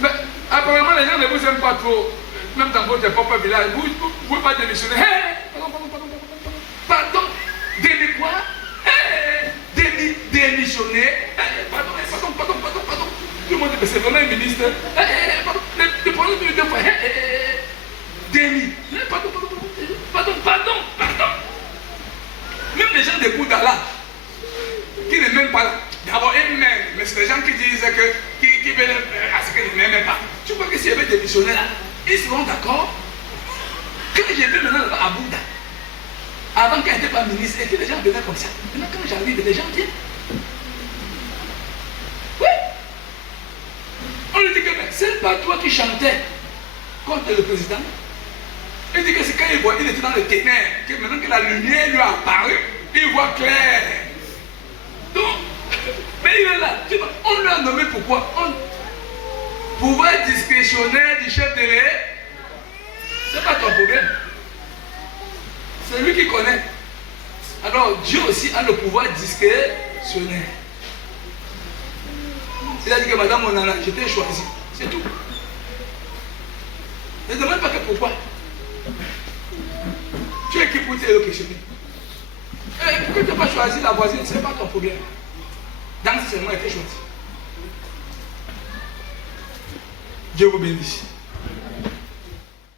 Mais apparemment, les gens ne vous aiment pas trop. Même dans votre propre village, vous ne pouvez pas démissionner. Pardon, démissionner quoi? Démissionner. Pardon. Tout le monde dit que c'est vraiment un ministre. Le problème de deux fois. Pardon. Même les gens de Boudala, qui ne m'aiment pas là. D'abord, ils m'aiment. Mais c'est les gens qui disent que, qui veulent à ce qu'ils ne m'aiment pas. Tu crois que s'il y avait des missionnaires là, ils seront d'accord? Quand j'ai vu maintenant à Bouddha, avant qu'elle n'était pas ministre, et que les gens venaient comme ça. Maintenant, quand j'arrive, les gens viennent. Oui. On lui dit que c'est pas toi qui chantais contre le président. Il dit que c'est quand il voit, il était dans les ténèbres, que maintenant que la lumière lui a apparu, il voit clair. Donc, mais il est là. On lui a nommé pourquoi? Pouvoir discrétionnaire du chef de l'État. C'est pas ton problème. C'est lui qui connaît. Alors Dieu aussi a le pouvoir discrétionnaire. Il a dit que madame Onana, je t'ai choisi. C'est tout. Ne demande pas que pourquoi. Tu es qui pour te questionner? Pourquoi tu n'as pas choisi la voisine? Ce n'est pas ton problème. Dans ce seulement été choisi. Dieu vous bénisse.